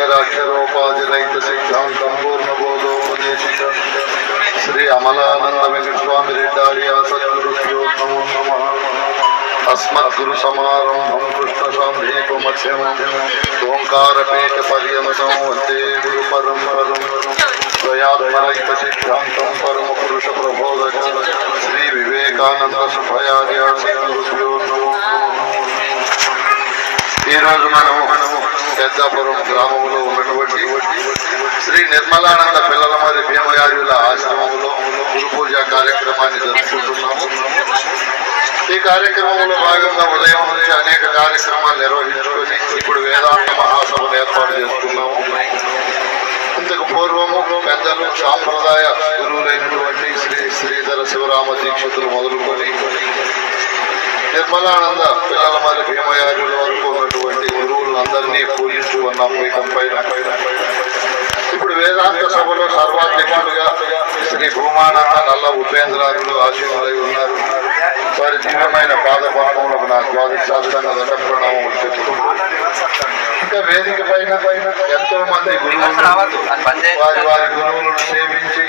అక్షరోపాధిరహిత సిద్ధాంతం పూర్ణబోధోపదేశిక శ్రీ అమలానంద వెంకటస్వామి రెడ్డార్య సద్గురుభ్యో నమో నమః. అస్మద్గురు సమారంభం కృష్ణ సాంధీపమధ్యమం ఓంకారపీఠ పర్యంతం వందే గురు పరంపరం ద్వయాద్వైత సిద్ధాంతం పరమ పురుష ప్రబోధక శ్రీ వివేకానంద సుభయార్య సద్గురుభ్యో నమో నమః. ఈరోజు మనము పెద్దాపురం గ్రామంలో ఉన్నటువంటి శ్రీ నిర్మలానంద పిల్లల మరి భీమయార్యుల ఆశ్రమంలో గురు పూజ కార్యక్రమాన్ని జరుపుకుంటున్నాము. ఈ కార్యక్రమంలో భాగంగా ఉదయం నుంచి అనేక కార్యక్రమాలు నిర్వహించుకొని ఇప్పుడు వేదాంత మహాసభను ఏర్పాటు చేసుకున్నాము. ఇంతకు పూర్వము పెద్దలు సాంప్రదాయ గురువులైనటువంటి శ్రీ శ్రీధర శివరామ దీక్షితులు మొదలుకొని నిర్మలానంద పిల్లల మరి భీమయార్యుల వరకు ఉన్నటువంటి గురువులందరినీ పూజించుకున్నాం. ఇప్పుడు వేదాంత సభలో సర్వాధ్యక్షులుగా శ్రీ భూమానంద నల్ల ఉపేంద్రారులు ఆశీనులై ఉన్నారు. వారి దివ్యమైన పాద పద్మములకు నా ద్వాదశ శాస్త్రాంగ దండ ప్రణామములు చెప్పుకుంటూ ఇంకా వేదిక పైన ఎంతో మంది గురువులు వారి గురువులను సేవించి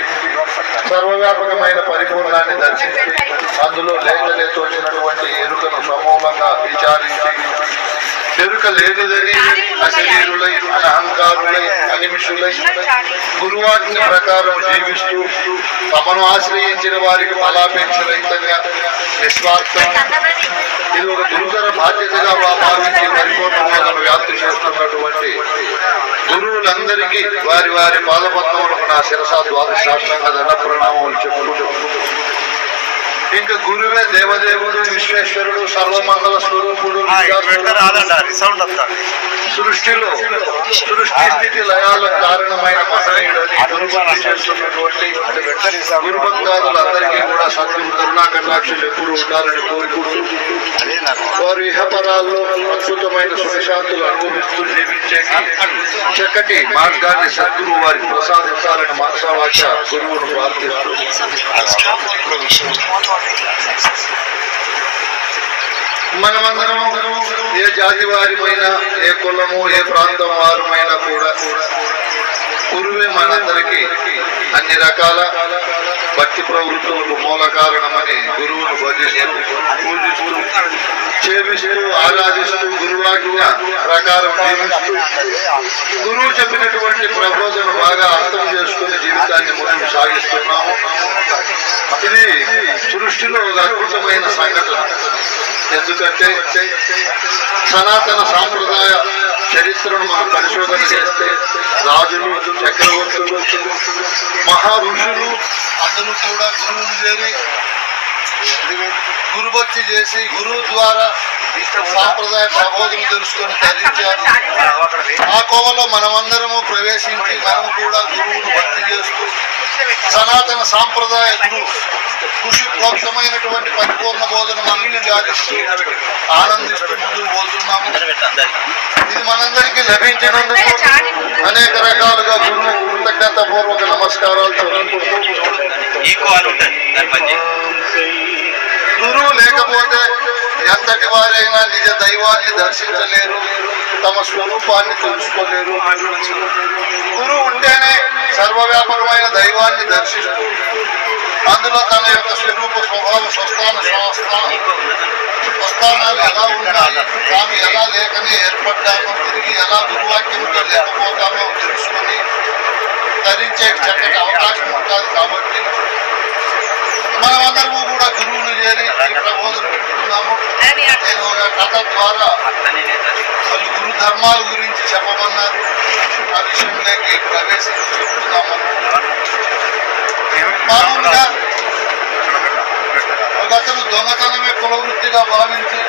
సర్వవ్యాపకమైన పరిపూర్ణాన్ని దర్శించి అందులో తోచినటువంటి ఎరుకను సమూలంగా విచారించి ఎరుక లేనిదని అశరీరులై అహంకారులై అనిమిషులై గురువాజ్ఞ ప్రకారం జీవిస్తూ తమను ఆశ్రయించిన వారికి ఫలాపేక్ష రహితంగా నిస్వార్థంగా ఇది ఒక గురుతర బాధ్యతగా భావించి పరిపూర్ణ బోధన వ్యాప్తి చేస్తున్నటువంటి గురువులందరికీ వారి వారి పాదపద్మములకు నా శిరసా ద్వాదశ శాస్త్రాంగ దండ ప్రణామములు చెప్పుకుంటూ ఇంకా గురువే దేవదేవుడు విశ్వేశ్వరుడు సర్వమంగళ స్వరూపుడు సృష్టిలో సృష్టి స్థితి లయాలకు కారణమైన మహనీయుడని చేస్తున్నటువంటి గురుభక్తాదులందరికీ కూడా సద్గురు కరుణా కటాక్షలు ఎప్పుడు ఉండాలని కోరుకుంటూ వారు ఇహపరాల్లో అద్భుతమైన సుఖశాంతులు అనుభవిస్తూ జీవించే చక్కటి మార్గాన్ని సద్గురు వారికి ప్రసాదించాలని మనసావాచ గురువును ప్రార్థిస్తూ మనమందరము ఏ జాతి వారిమైనా ఏ కులము ఏ ప్రాంతం వారమైనా కూడా గురువే మనందరికీ అన్ని రకాల భక్తి ప్రవృత్తులకు మూల కారణమని గురువును భజిస్తూ పూజిస్తూ చేపిస్తూ ఆరాధిస్తూ గురువాజ్ఞ ప్రకారం జీవిస్తూ గురువు చెప్పినటువంటి ప్రబోధన బాగా అర్థం చేసుకుని జీవితాన్ని ముందుకు సాగిస్తున్నాము. ఇది సృష్టిలో ఒక అద్భుతమైన సంఘటన. ఎందుకంటే సనాతన సాంప్రదాయ చరిత్రను మనం పరిశోధన చేస్తే రాజులు చక్రవర్తులు మహా ఋషులు అందరూ కూడా గురువును చేరి గురుభక్తి చేసి గురువు ద్వారా సాంప్రదాయ ప్రబోధన తెలుసుకొని ధరించారు. ఆ కోవలో మనమందరము ప్రవేశించి మనము కూడా గురువును భక్తి చేస్తూ సనాతన సాంప్రదాయ కృషి ప్రోక్తమైనటువంటి పరిపూర్ణ బోధన మనం విచారిస్తూ ఆనందిస్తూ ముందుకు పోతున్నాము. ఇది మనందరికీ లభించినందుకు అనేక రకాలుగా గురువు కృతజ్ఞత పూర్వక నమస్కారాలు తెలుపుకుంటూ గురువు లేకపోతే ఎంతటి వారైనా నిజ దైవాన్ని దర్శించలేరు, తమ స్వరూపాన్ని తెలుసుకోలేరు. గురువు ఉంటేనే సర్వవ్యాపకమైన దైవాన్ని దర్శిస్తూ అందులో తన యొక్క స్వరూప స్వభావ స్వస్థానాలు ఎలా ఉండాలి, తాను ఎలా లేకనే ఏర్పడ్డామో తిరిగి ఎలా గురువాక్యంతో లేకపోతామో తెలుసుకొని ధరించే చక్కటి అవకాశం ఉంటుంది. కాబట్టి మనమందరము కూడా గురువును చేరి ఈ ప్రబోధన పెట్టుకున్నాము. నేను ఒక కథ ద్వారా వాళ్ళు గురు ధర్మాల గురించి చెప్పమన్నారు. ఆ విషయంలోకి ప్రవేశించి చెప్తున్నాము. మామూలుగా ఒకతను దొంగతనమే కులవృత్తిగా భావించి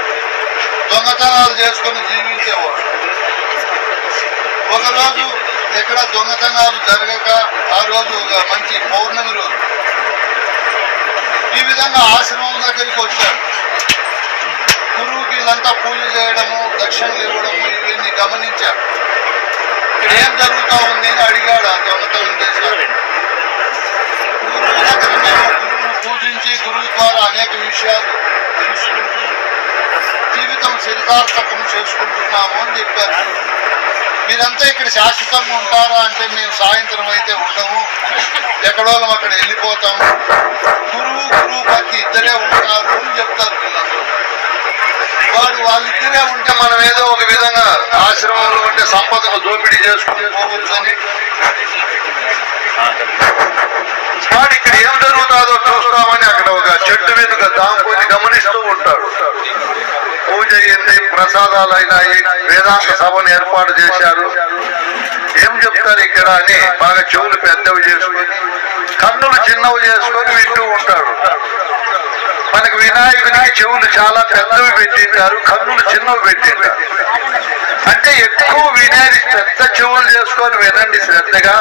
దొంగతనాలు చేసుకొని జీవించేవాడు. ఒకరోజు ఎక్కడ దొంగతనాలు జరగక ఆ రోజు ఒక మంచి పౌర్ణమి రోజు ఈ విధంగా ఆశ్రమం దగ్గరికి వచ్చాడు. గురువుకి వీళ్ళంతా పూజ చేయడము దక్షిణలు ఇవ్వడము ఇవన్నీ గమనించాడు. ఇక్కడ ఏం జరుగుతూ ఉంది అని అడిగాడు. ఆ దొంగతనం చేశాడు. గురువు దగ్గర మేము గురువును పూజించి గురువు ద్వారా అనేక విషయాలు తెలుసుకుంటూ జీవితం చరితార్థకం చేసుకుంటున్నాము అని చెప్పారు. మీరంతా ఇక్కడ శాశ్వతంగా ఉంటారా అంటే మేము సాయంత్రం అయితే ఉండము, ఎక్కడో అక్కడ వెళ్ళిపోతాము, గురువు పత్తి ఇద్దరే ఉంటారు అని చెప్తారు పిల్లలు. వాళ్ళిద్దరే ఉంటే మనం ఏదో ఒక విధంగా ఆశ్రమంలో ఉంటే సంపదను దోపిడీ చేసుకుని పోవచ్చని. వాడు ఇక్కడ ఏం జరుగుతుందో చూస్తామని అక్కడ ఒక చెట్టు వెనుక దాంకొని గమనిస్తూ ఉంటాడు. పూజ అయింది, ప్రసాదాలు అయినాయి, వేదాంత సభను ఏర్పాటు చేశారు. ఏం చెప్తారు ఇక్కడ అని బాగా చెవులు పెద్దవి చేసుకొని కన్నులు చిన్నవి చేసుకొని వింటూ ఉంటాడు. మనకు వినాయకునికి చెవులు చాలా పెద్దవి పెట్టింటారు, కన్నులు చిన్నవి పెట్టింటారు. అంటే ఎక్కువ వినేది పెద్ద చెవులు చేసుకొని వినండి శ్రద్ధగా.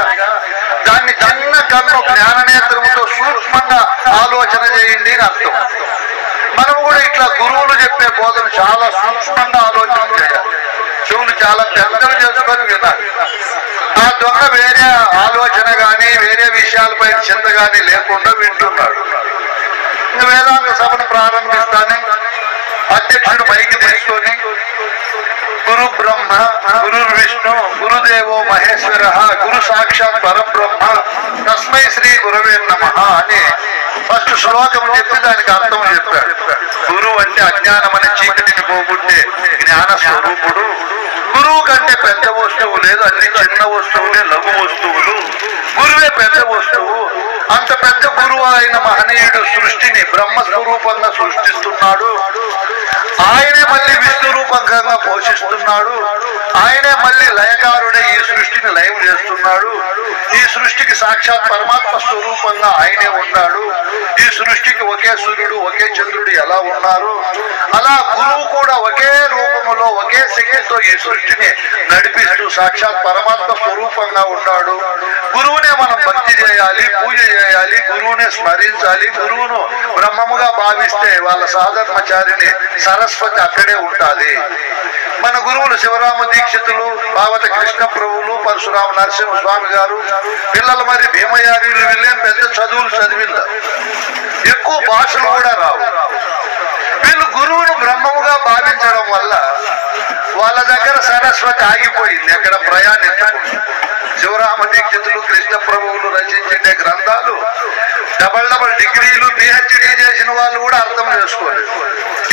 దాన్ని చిన్న కన్ను జ్ఞాననేత్రముతో సూక్ష్మంగా ఆలోచన చేయండి అని అర్థం. మనం కూడా ఇట్లా గురువులు చెప్పే బోధన చాలా సూక్ష్మంగా ఆలోచన చేయాలి. చెవులు చాలా పెద్దవి చేసుకొని వినాలి. ఆ దొంగ వేరే ఆలోచన గాని వేరే విషయాలపై చింత గాని లేకుండా వింటున్నాడు. వేదాంత సభను ప్రారంభిస్తానే అధ్యక్షుడు పైకి తీసుకొని గురు బ్రహ్మ గురు విష్ణు గురుదేవో మహేశ్వర గురు సాక్షాత్ పరబ్రహ్మ తస్మై శ్రీ గురవే నమః అని ఫస్ట్ శ్లోకం చెప్పి దానికి అర్థం చెప్పాడు. గురువు అంటే అజ్ఞానం అనే చీకటిని పోగొట్టే జ్ఞాన స్వరూపుడు. గురువు కంటే పెద్ద వస్తువు లేదు, అన్ని చిన్న వస్తువులే లఘు వస్తువులు. గురువే పెద్ద వస్తువు. అంత పెద్ద గురువు అయిన మహనీయుడు సృష్టిని బ్రహ్మస్వరూపంగా సృష్టిస్తున్నాడు. ఆయనే మళ్ళీ విష్ణు రూపంగా పోషిస్తున్నాడు. ఆయనే మళ్ళీ లయకారుడే ఈ సృష్టిని లయం చేస్తున్నాడు. ఈ సృష్టికి సాక్షాత్ పరమాత్మ స్వరూపంగా ఆయనే ఉన్నాడు. ఈ సృష్టికి ఒకే సూర్యుడు ఒకే చంద్రుడు ఎలా ఉన్నారు, అలా గురువు కూడా ఒకే రూపములో ఒకే శక్తితో ఈ సృష్టిని నడిపిస్తూ సాక్షాత్ పరమాత్మ స్వరూపంగా ఉన్నాడు. గురువునే మనం భక్తి చేయాలి, పూజ చేయాలి, గురువునే స్మరించాలి. గురువును బ్రహ్మముగా భావిస్తే వాళ్ళ సాధర్మచారిని సరస్వతి అక్కడే ఉంటుంది. మన గురువులు శివరామ దీక్షితులు, భావత కృష్ణ ప్రభువులు, పరశురామ నరసింహ స్వామి గారు, పిల్లలు మరి భీమయారీలు వీళ్ళేం పెద్ద చదువులు చదివింద, ఎక్కువ భాషలు కూడా రావు. వీళ్ళు గురువును బ్రహ్మముగా భావించడం వల్ల వాళ్ళ దగ్గర సరస్వతి ఆగిపోయింది, ఎక్కడ ప్రయాణించారు. శివరామ దీక్షితులు కృష్ణ ప్రభువులు రచించే గ్రంథాలు డబల్ డిగ్రీలు పిహెచ్డి చేసిన వాళ్ళు కూడా అర్థం చేసుకోలేదు.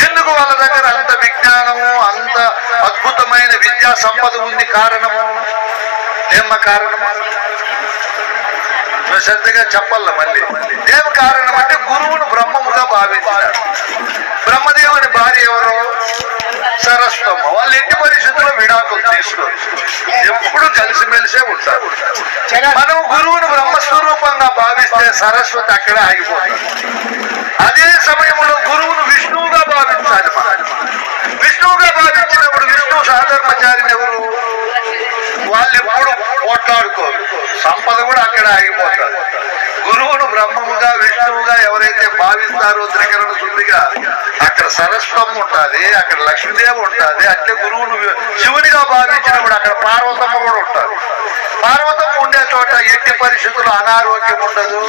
ఎందుకు వాళ్ళ దగ్గర అంత విజ్ఞానము అంత అద్భుతమైన విద్యా సంపద ఉంది? కారణము ఏమ కారణము శ్రద్ధగా చెప్పాల మళ్ళీ. ఏం కారణం అంటే గురువును బ్రహ్మముగా భావించారు. బ్రహ్మదేవుని భార్య ఎవరు? సరస్వమ్మ. వాళ్ళు ఎట్టి పరిస్థితుల్లో విడాకులు తీసుకోరు, ఎప్పుడు కలిసిమెలిసే ఉంటారు. మనం గురువును బ్రహ్మస్వరూపంగా భావిస్తే సరస్వతి అక్కడే ఆగిపోతుంది. అదే సమయంలో గురువును విష్ణువుగా భావించాలి. విష్ణువుగా భావించినప్పుడు విష్ణువు సాధర్మచారిని ఎవరు? వాళ్ళు ఎప్పుడు పోట్లాడుకోరు, సంపద కూడా అక్కడ ఆగిపోతారు. గురువును బ్రహ్మముగా విష్ణువుగా ఎవరైతే భావిస్తారో త్రికరణ శుద్ధిగా అక్కడ సరస్వతం ఉంటుంది, అక్కడ లక్ష్మీదేవి ఉంటుంది. అంటే గురువును శివునిగా భావించినప్పుడు అక్కడ పార్వతమ్మ కూడా ఉంటుంది. పార్వతమ్మ ఉండే చోట ఎట్టి పరిస్థితుల్లో అనారోగ్యం ఉండదు,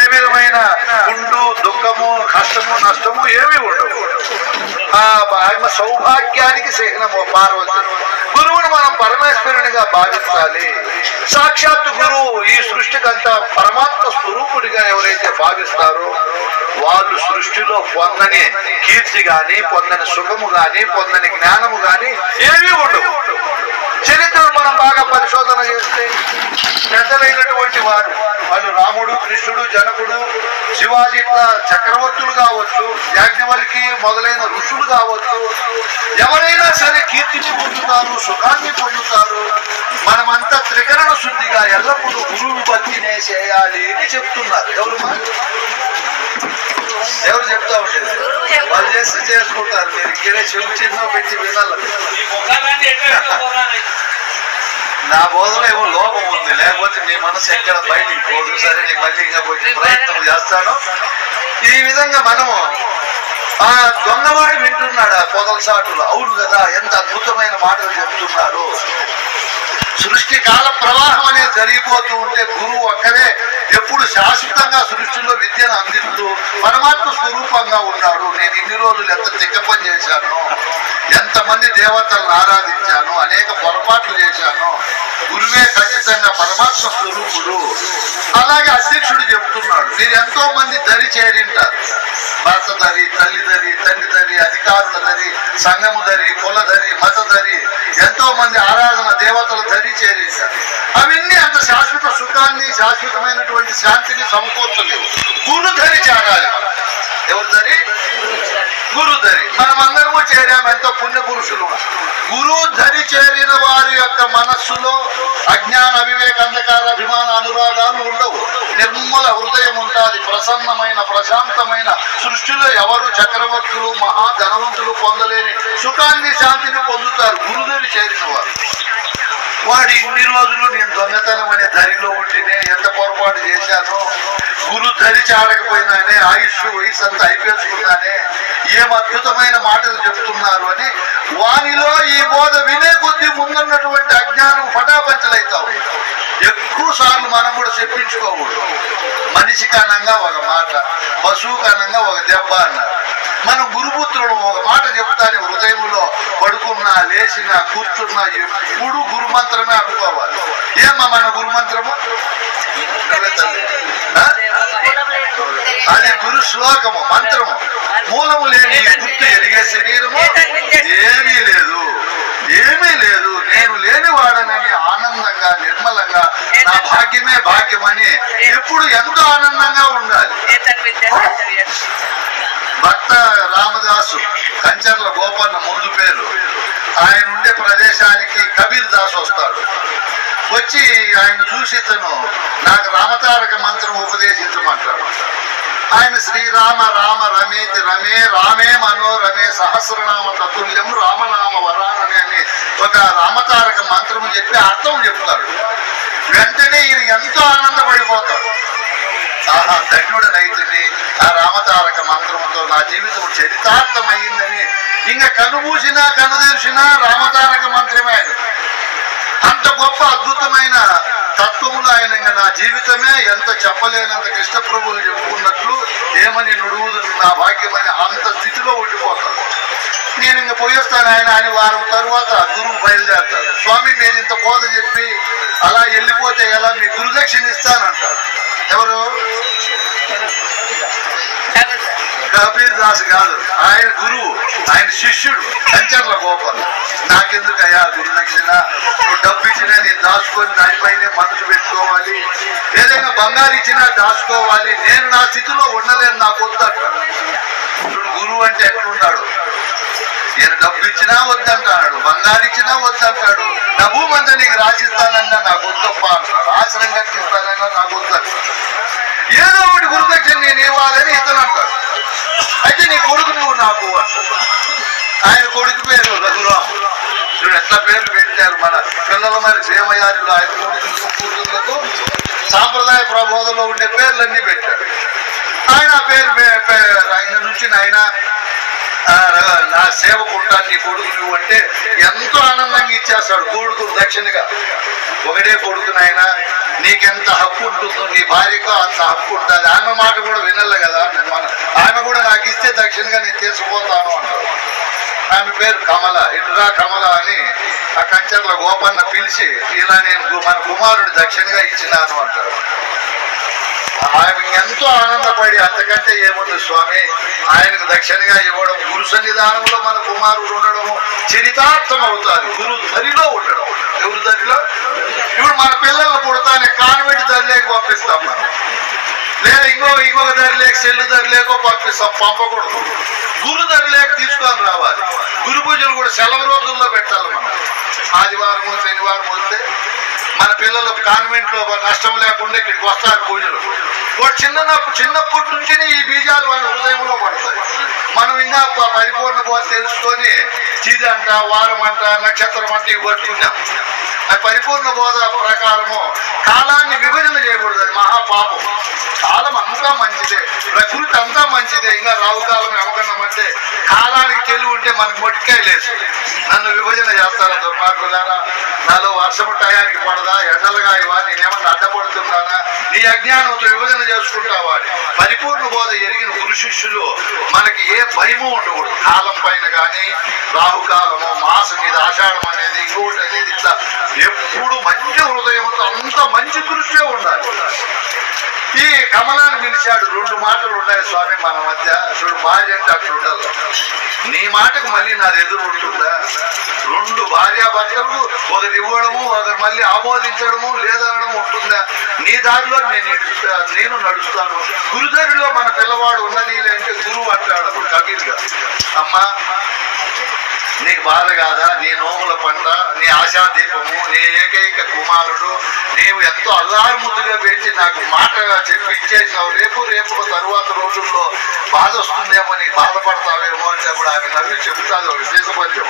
ఏ విధమైన గుండు దుఃఖము కష్టము నష్టము ఏమీ ఉండవు. ఆమె సౌభాగ్యానికి చిహ్నము పార్వతి. గురువును మనం పరమేశ్వరునిగా భావించాలి. సాక్షాత్ గురువు ఈ సృష్టికంతా పరమాత్మ స్వరూపుడిగా ఎవరైతే భావిస్తారో వాళ్ళు సృష్టిలో పొందని కీర్తి గాని పొందని సుఖము గాని పొందని జ్ఞానము గాని ఏమీ ఉండవు. చరిత్రను మనం బాగా పరిశోధన చేస్తే పెద్దలైనటువంటి వాళ్ళు రాముడు కృష్ణుడు జనకుడు శివాజీ చక్రవర్తులు కావచ్చు, యాజ్ఞవల్కి మొదలైన ఋషులు కావచ్చు, ఎవరైనా సరే కీర్తిని పొందుతారు, సుఖాన్ని పొందుతారు. మనమంతా త్రికరణ శుద్ధిగా ఎల్లప్పుడూ గురువు భక్తినే చేయాలి అని చెప్తున్నారు. ఎవరు చెప్తా ఉండేది? వాళ్ళు చేస్తే చేసుకుంటారు. మీరు ఇక్కడే చెవు చిన్న పెట్టి వినాలి. నా బోధలో ఏమో లోపం ఉంది, లేకపోతే మీ మనసు ఎక్కడ బయటికి పోదు. సరే నేను మళ్ళీ ఇంకా కొంచెం ప్రయత్నం చేస్తాను. ఈ విధంగా మనము ఆ దొంగవాడు వింటున్నాడు ఆ పొదల సాటులు. అవును కదా, ఎంత అద్భుతమైన మాటలు చెప్తున్నారు. సృష్టి కాల ప్రవాహం అనేది జరిగిపోతూ ఉంటే గురువు ఒక్కరే ఎప్పుడు శాశ్వతంగా సృష్టిలో విద్యను అందిస్తూ పరమాత్మ స్వరూపంగా ఉన్నాడు. నేను ఇన్ని రోజులు ఎంత తిక్క పని చేశాను, ఎంతమంది దేవతలను ఆరాధించాను, అనేక పొరపాట్లు చేశాను. గురువే ఖచ్చితంగా పరమాత్మ స్వరూపుడు. అలాగే అధ్యక్షుడు చెప్తున్నాడు, మీరు ఎంతో మంది దరి చేరింటారు. భర్త దరి, తల్లి దరి, తండ్రి దరి, అధికారుల దరి, సంఘము దరి, కుల దరి, మత దరి, ఎంతో మంది ఆరాధన దేవతల దరి చేరింటారు. అవన్నీ అంత శాశ్వత సుఖాన్ని, శాశ్వతమైనటువంటి శాంతిని సమకూర్చలేవు. గురు దరి చేరాలి. ఎవరు దరి? గురు దరి. మనం అందరము చేరాము, ఎంతో పుణ్య పురుషులు. గురువు దరి చేరిన వారి యొక్క మనస్సులో అజ్ఞాన, అవివేక, అంధకార, అభిమాన, అనురాగాలు ఉండవు. నిర్మల హృదయం ఉంటుంది. ప్రసన్నమైన, ప్రశాంతమైన సృష్టిలో ఎవరు చక్రవర్తులు, మహాధనవంతులు పొందలేని సుఖాన్ని, శాంతిని పొందుతారు గురుదరి చేరిన వారు. వాడి ఇన్ని రోజులు నేను దొంగతనం అనే దరిలో ఉంటేనే ఎంత పొరపాటు చేశాను, గురు దరి చాడకపోయినానే, వయసు అంతా అయిపోయించుకున్నానే, ఏం అద్భుతమైన మాటలు చెప్తున్నారు అని వానిలో ఈ బోధ వినే కొద్దీ ముందున్నటువంటి అజ్ఞానం ఫటాపంచలైతావు. ఎక్కువ సార్లు మనం కూడా చెప్పించుకోకూడదు. మనిషి కారణంగా ఒక మాట, పశువు కారణంగా ఒక దెబ్బ అన్నారు. మనం గురుపుత్రుడు ఒక మాట చెప్తానే హృదయంలో పడుకున్నా, లేచినా, కూర్చున్నా ఎప్పుడు గురుమంత్రమే అనుకోవాలి. ఏమ్మా మన గురుమంత్రము? అది గురు శ్లోకము, మంత్రము. మూలము లేని గుర్తు ఎదిగే శరీరము ఏమీ లేదు, ఏమీ లేదు. నేను లేని వాడనని ఆనందంగా, నిర్మలంగా నా భాగ్యమే భాగ్యమని ఎప్పుడు ఎంతో ఆనందంగా ఉండాలి. భక్త రామదాసు, కంచర్ల గోపన్న ముందు పేరు. ఆయన ఉండే ప్రదేశానికి కబీర్ దాస్ వస్తాడు. వచ్చి ఆయన చూసి తను నాకు రామతారక మంత్రం ఉపదేశించమంటాడు. ఆయన శ్రీరామ రామ రమేతి రమే రామే మనోరమే సహస్రనామ తతుల్యం రామనామ వరానని అని ఒక రామతారక మంత్రం చెప్పి అర్థం చెప్తాడు. వెంటనే ఈయన ఎంతో ఆనందపడిపోతాడు. ఆహా, ధన్యుడనైతుంది, ఆ రామతారక మంత్రంతో నా జీవితం చరితార్థమయ్యిందని ఇంకా కనుమూసినా కనుదెలిసినా రామతారక మంత్రమే ఆయన. అంత గొప్ప అద్భుతమైన తత్వములు ఆయన. ఇంకా నా జీవితమే ఎంత చెప్పలేనంత కృష్ణప్రభువులు చెప్పుకున్నట్లు ఏమని నుడువుదు నా భాగ్యమని అంత స్థితిలో ఉండిపోతాడు. నేను ఇంక పోయేస్తాను ఆయన అని వారం తరువాత గురువు బయలుదేరతాడు. స్వామి మీరు ఇంత బోధ చెప్పి అలా వెళ్ళిపోతే ఎలా, మీ గురుదక్షిణ ఇస్తానంటాడు. ఎవరు? కబీర్ దాస్ కాదు, ఆయన గురువు, ఆయన శిష్యుడు కంచర్ల గోపాల్. నాకెందుకు అయ్యా గురుదక్షిణ, నువ్వు డబ్బు ఇచ్చినా నేను దాచుకొని దానిపైనే మనసు పెట్టుకోవాలి, ఏదైనా బంగారు ఇచ్చినా దాచుకోవాలి, నేను నా స్థితిలో ఉండలేను, నాకు వద్దంటాడు. ఇప్పుడు గురువు అంటే ఎట్లున్నాడు? నేను డబ్బు ఇచ్చినా వద్దంటాడు, బంగారు ఇచ్చినా వద్దంటాడు, డబ్బు మంది నీకు రాసిస్తానన్నా నాకు వద్దప్ప అంటాడు, ఆశ్రయం కట్టిస్తానన్నా నాకు వద్దంటాడు. ఏదో ఒకటి గురుదక్షిణ నేను ఇవ్వాలని ఇతను అంటాడు. అయితే నీ కొడుకు నువ్వు నాకు అంటాడు. ఆయన కొడుకు పేరు రఘురాము. చూడు ఎట్లా పేర్లు పెట్టారు మన పిల్లల మరి దేవయారులు. ఆయన కొడుకులకు కూతుర్లకు సాంప్రదాయ ప్రబోధంలో ఉండే పేర్లన్నీ పెట్టాడు. ఆయన పేరు ఆయన నుంచి ఆయన నా సేవకుంటాను నీ కొడుకు నువ్వు అంటే ఎంతో ఆనందంగా ఇచ్చేస్తాడు. కొడుకు దక్షిణగా ఒకటే కొడుకు నాయన, నీకెంత హక్కు ఉంటుందో నీ భార్యకు అంత హక్కు ఉంటుంది. ఆమె మాట కూడా వినాలి కదా, ఆమె కూడా నాకు ఇస్తే దక్షిణగా నేను తీసుకుపోతాను అంటాడు. ఆమె పేరు కమల. ఇటురా కమల అని ఆ కంచర్ల గోపన్న పిలిచి ఇలా నేను మన కుమారుడు దక్షిణగా ఇచ్చినాను అంటాడు. ఆయన ఎంతో ఆనందపడి అంతకంటే ఏముంది స్వామి, ఆయనకు దక్షిణగా ఇవ్వడం, గురు సన్నిధానంలో మన కుమారుడు ఉండడము చరితార్థం అవుతుంది. గురు దరిలో ఉండడం. ఎవరు దరిలో? ఇప్పుడు మన పిల్లలను పుడతానే కాన్వెంట్ దరిలోకి పంపిస్తాం మనం, లేదా ఇంకొక దరిలేక సెల్లు దరిలేకో పంపిస్తాం. పంపకూడదు, గురు దరిలేక తీసుకొని రావాలి. గురు పూజలు కూడా సెలవు రోజుల్లో పెట్టాలి. మనం ఆదివారం శనివారం వస్తే మన పిల్లలు కాన్వెంట్ లో నష్టం లేకుండా ఇక్కడికి వస్తారు పూజలు. వాడు చిన్నప్పటి నుంచినే ఈ బీజాలు వాళ్ళ హృదయంలో పడతాయి. మనం ఇంకా పరిపూర్ణ బోధ తెలుసుకొని చీదంట, వారం అంట, నక్షత్రం అంటే ఇవి పట్టుకున్నాం. అది పరిపూర్ణ బోధ ప్రకారము కాలాన్ని విభజన చేయకూడదు. అది మహాపాపం. కాలం అంతా మంచిదే, ప్రకృతి అంతా మంచిదే. ఇంకా రావు కాలం ఎవకన్నాం అంటే కాలానికి తెలివి ఉంటే మనకు మొట్టికాయ లేదు. నన్ను విభజన చేస్తారా దుర్మార్గులారా? నాలో వర్షము టయానికి పడదా, ఎండలుగా ఇవా, నేనేమన్నా అడ్డపడుతున్నానా? నీ అజ్ఞానంతో విభజన చేసుకుంటావా? పరిపూర్ణ బోధ ఎరిగిన గురు శిష్యులు మనకి ఏ భయము ఉండకూడదు. కాలం పైన కానీ రాహుకాలము, మాసం మీద ఆషాఢం అనేది, ఇంకోటి అనేది, ఇట్లా ఎప్పుడు మంచి హృదయంతో అంత మంచి దృష్టి ఉండాలి. ఈ కమలాన్ని పిలిచాడు. 2 మాటలు ఉన్నాయి స్వామి మన మధ్య. చూడు భార్య అంటే అట్లుండదు. నీ మాటకు మళ్ళీ నాది ఎదురు ఉంటుందా? 2 భార్యాభర్తలు ఒకరు ఇవ్వడము ఒకరు మళ్ళీ ఆమోదించడము లేదనడం ఉంటుందా? నీ దారిలో నేను నడుస్తాను. గురుదారిలో మన పిల్లవాడు ఉన్ననీలే అంటే గురువు అంటాడు. అప్పుడు కబీర్ గారు, అమ్మా నీకు బాధ కాదా? నీ నోముల పంట, నీ ఆశా దీపము, నీ ఏకైక కుమారుడు, నీవు ఎంతో అల్లారు ముద్దుగా పెంచి నాకు మాటగా చెప్పి ఇచ్చేసావు. రేపు తరువాత రోజుల్లో బాధ వస్తుందేమో, నీకు బాధపడతావేమో అంటే అప్పుడు ఆమె నవ్వి చెబుతాది ఒక విశేషపద్యం.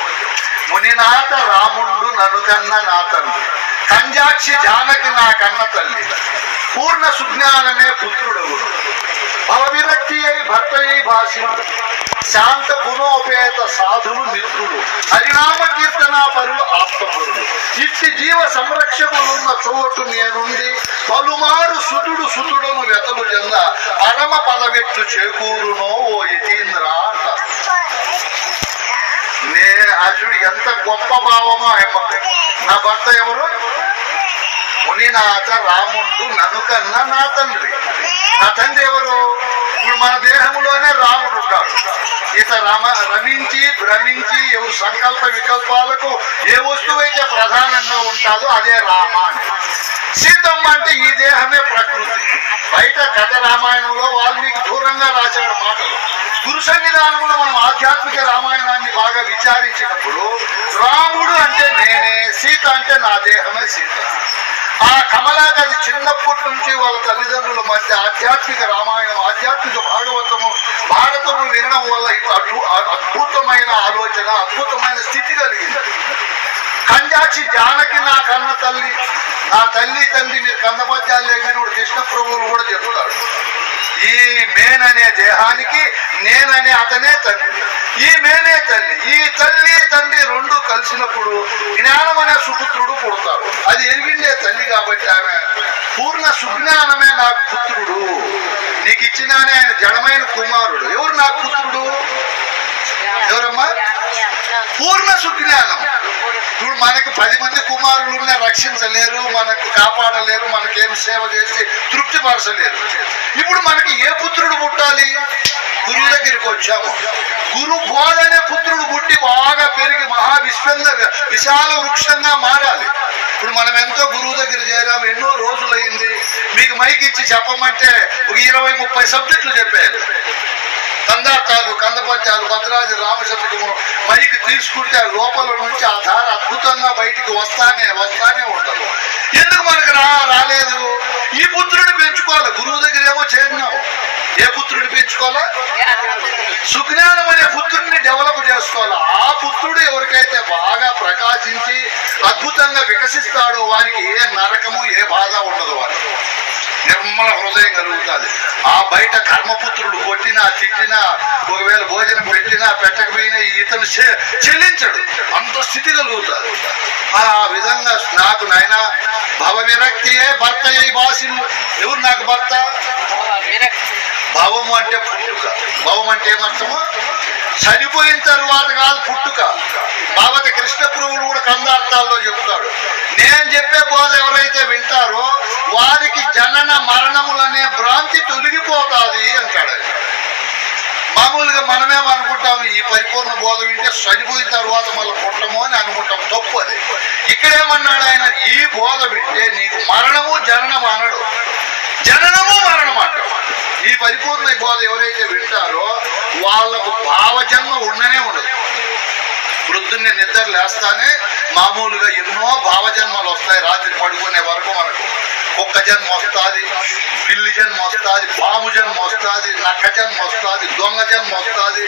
మునినాథ రాముండు నన్ను కన్న నా తండ్రి, కంజాక్షి జానకి నా కన్న తల్లి, పూర్ణ సుజ్ఞానమే పుత్రుడు, భవవిరక్తి అయి భర్త అయి భాషిండు, శాంత గుణోపేత సాధులు మిత్రులు, హరినామ కీర్తన పరులు ఆత్మపరులు, ఇట్టి జీవ సంరక్షకులున్న చోటు నేనుండి పలుమారు సుతుడను వెతలు చెంద పరమ పదవెట్లు చేకూరునో ఓ యతీంద్ర అంట. అసలు ఎంత గొప్ప భావమో ఆయమ్మకి. నా భర్త ఎవరు? మునినాథ రాముండు నన్ను కన్న నా తండ్రి. నా తండ్రి ఎవరు? ఇప్పుడు మన దేహంలోనే రాముడు ఉంటాడు. ఇత రమించి భ్రమించి ఎవరు సంకల్ప వికల్పాలకు ఏ వస్తువు అయితే ప్రధానంగా ఉంటాదో అదే రామ అని. సీతమ్మ అంటే ఈ దేహమే ప్రకృతి. బయట కథ రామాయణంలో వాల్మీకి దూరంగా రాశాడు మాటలు. గురు సన్నిధానంలో మనం ఆధ్యాత్మిక రామాయణాన్ని బాగా విచారించినప్పుడు రాముడు అంటే నేనే, సీత అంటే నా దేహమే సీత. ఆ కమలాకది చిన్నప్పటి నుంచి వాళ్ళ తల్లిదండ్రుల మధ్య ఆధ్యాత్మిక రామాయణం, ఆధ్యాత్మిక భాగవతము, భారతము వినడం వల్ల అద్భుతమైన ఆలోచన, అద్భుతమైన స్థితి కలిగింది. కంజాక్షి జానకి నా కన్న తల్లి, నా తల్లి తండ్రి మీరు కన్నపద్యాలు లేకపోతే కృష్ణ ప్రభువులు కూడా చెప్తాడు. ఈ మేన్ అనే దేహానికి నేననే అతనే తండ్రి, ఈ మేనే తల్లి. ఈ తల్లి తండ్రి 2 కలిసినప్పుడు జ్ఞానం అనే సుపుత్రుడు పుడతాడు. అది ఎరిగిండే తల్లి కాబట్టి ఆమె పూర్ణ సుజ్ఞానమే నాకు పుత్రుడు, నీకు ఇచ్చినానే ఆయన జడమైన కుమారుడు. ఎవరు నాకు పుత్రుడు? ఎవరమ్మా? పూర్ణ సుజ్ఞానం. ఇప్పుడు మనకు 10 మంది కుమారులు ఉన్నా రక్షించలేరు, మనకు కాపాడలేరు, మనకేం సేవ చేసి తృప్తిపరచలేరు. ఇప్పుడు మనకి ఏ పుత్రుడు పుట్టాలి? గురువు దగ్గరికి వచ్చాము. గురు బోధ అనే పుత్రుడు పుట్టి బాగా పెరిగి విశాల వృక్షంగా మారాలి. ఇప్పుడు మనం ఎంతో గురువు దగ్గర చేరాము, ఎన్నో రోజులైంది. మీకు మైకి ఇచ్చి చెప్పమంటే ఒక 20-30 సబ్జెక్టులు చెప్పారు. కందార్థాలు, కందపద్యాలు, భద్రాది రామశతకము మైకి తీసుకుంటే లోపల నుంచి ఆ ధార అద్భుతంగా బయటికి వస్తానే ఉండదు. ఎందుకు మనకు రాలేదు? ఈ పుత్రుడిని పెంచుకోవాలి. గురువు దగ్గర ఏమో చేరినాము, ఏ పుత్రుడిని పెంచుకోవాలా? సుజ్ఞానం అనే పుత్రుడిని డెవలప్ చేసుకోవాలి. ఆ పుత్రుడు ఎవరికైతే బాగా ప్రకాశించి అద్భుతంగా వికసిస్తాడో వారికి ఏ నరకము ఏ బాధ ఉండదు. వారికి నిర్మల హృదయం కలుగుతుంది. ఆ బయట కర్మపుత్రుడు కొట్టినా తిట్టినా ఒకవేళ భోజనం పెట్టినా పెట్టకపోయినా ఇతను చెల్లించడు, అంత స్థితి కలుగుతుంది. ఆ విధంగా నాకు నాయన భవ విరక్తియే భర్త అయి భాషను. ఎవరు నాకు భర్త? భవము అంటే పుట్టుక. భవం అంటే ఏమర్థము? చనిపోయిన తరువాత కాదు పుట్టుక. భాగవత కృష్ణ ప్రభువులు కూడా కందార్థాల్లో చెప్తాడు. నేను చెప్పే బోధ ఎవరైతే వింటారో వారికి జనన మరణములనే భ్రాంతి తొలగిపోతాది అంటాడు. మామూలుగా మనమేమనుకుంటాం, ఈ పరిపూర్ణ బోధ వింటే చనిపోయిన తర్వాత మళ్ళీ పుట్టము అని అనుకుంటాం. తప్పు అది. ఇక్కడేమన్నాడు ఆయన? ఈ బోధ వింటే నీకు మరణము జననము అనడు, జననము మరణం అంటాడు. ఈ పరిపూర్ణ బోధ ఎవరైతే వింటారో వాళ్లకు భావజన్మ ఉండనే ఉండదు. వృద్ధుని నిద్ర లేస్తానే మామూలుగా ఎన్నో భావజన్మలు వస్తాయి. రాత్రి పడుకునే వరకు మనకు కుక్క జన్మ వస్తుంది, పిల్లి జన్మ వస్తుంది, పాము జన్మ వస్తుంది, నక్క జన్మ వస్తుంది, దొంగ జన్మ వస్తుంది,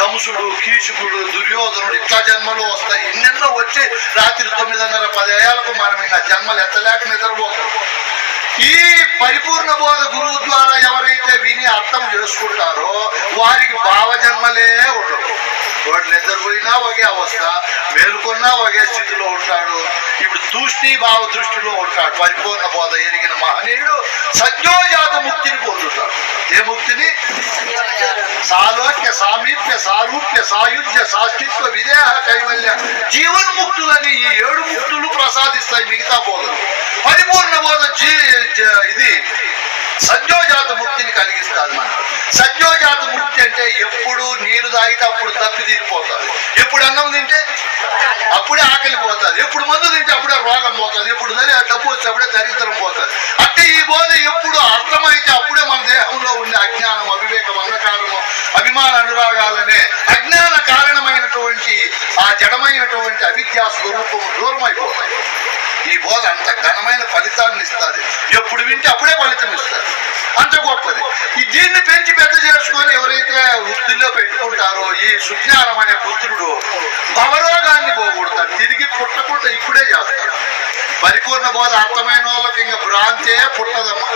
కంసుడు, కీచుకుడు, దుర్యోధనుడు ఇట్లా జన్మలు వస్తాయి. ఎన్నెన్నో వచ్చి రాత్రి 9:30-10 అయ్యాలకు మనం ఇంకా జన్మలు ఎత్తలేక నిద్రపోతాం. ఈ పరిపూర్ణ బోధ గురువు ద్వారా ఎవరైతే విని అర్థం చేసుకుంటారో వారికి భావజన్మలే ఉండవు. వాడు నిద్రపోయినా ఒకే అవస్థ, మేలుకున్నా ఒకే స్థితిలో ఉంటాడు. ఇప్పుడు తూష్ణీ భావ దృష్టిలో ఉంటాడు. పరిపూర్ణ బోధ ఎరిగిన మహనీయుడు సద్యోజాత ముక్తిని పొందుతాడు. ఏ ముక్తిని? సాలోక్య, సామీప్య, సారూప్య, సాయుధ్య, సాస్తిత్వ, విదేహ, కైవల్య, జీవన్ముక్తులని ఈ 7 ముక్తులు ప్రసాదిస్తాయి మిగతా బోధలు. పరిపూర్ణ బోధ ఇది సద్యోజాత ముక్తిని కలిగిస్తుంది. మనం సద్యోజాత ముక్తి అంటే ఎప్పుడు నీరు తాగితే అప్పుడు తప్పి తీరిపోతుంది, ఎప్పుడు అన్నం తింటే అప్పుడే ఆకలి పోతుంది, ఎప్పుడు మందు తింటే అప్పుడే రోగం పోతుంది, ఎప్పుడు డబ్బు వస్తే అప్పుడే దరిద్రం పోతుంది. అంటే ఈ బోధ ఎప్పుడు అర్థమైతే అప్పుడే మన దేహంలో ఉండే అజ్ఞానం, అవివేకం, అంధకారము, అభిమాన అనురాగాలనే అజ్ఞాన కారణమైనటువంటి ఆ జడమైనటువంటి అవిద్యా స్వరూపము దూరం అయిపోతాయి. ఈ బోధ అంత ఘనమైన ఫలితాన్ని ఇస్తుంది. ఎప్పుడు వింటే అప్పుడే ఫలితం ఇస్తుంది, అంత గొప్పది. దీన్ని పెంచి పెద్ద చేసుకొని ఎవరైతే వృత్తిలో పెట్టుకుంటారో ఈ సుజ్ఞానం అనే పుత్రుడు భవరోగాన్ని పోగొడతాడు, తిరిగి పుట్టకుండా ఇప్పుడే చేస్తాడు. పరిపూర్ణ బోధ అర్థమైన వాళ్ళకి ఇంకా భ్రాంతే పుట్టదమ్మా.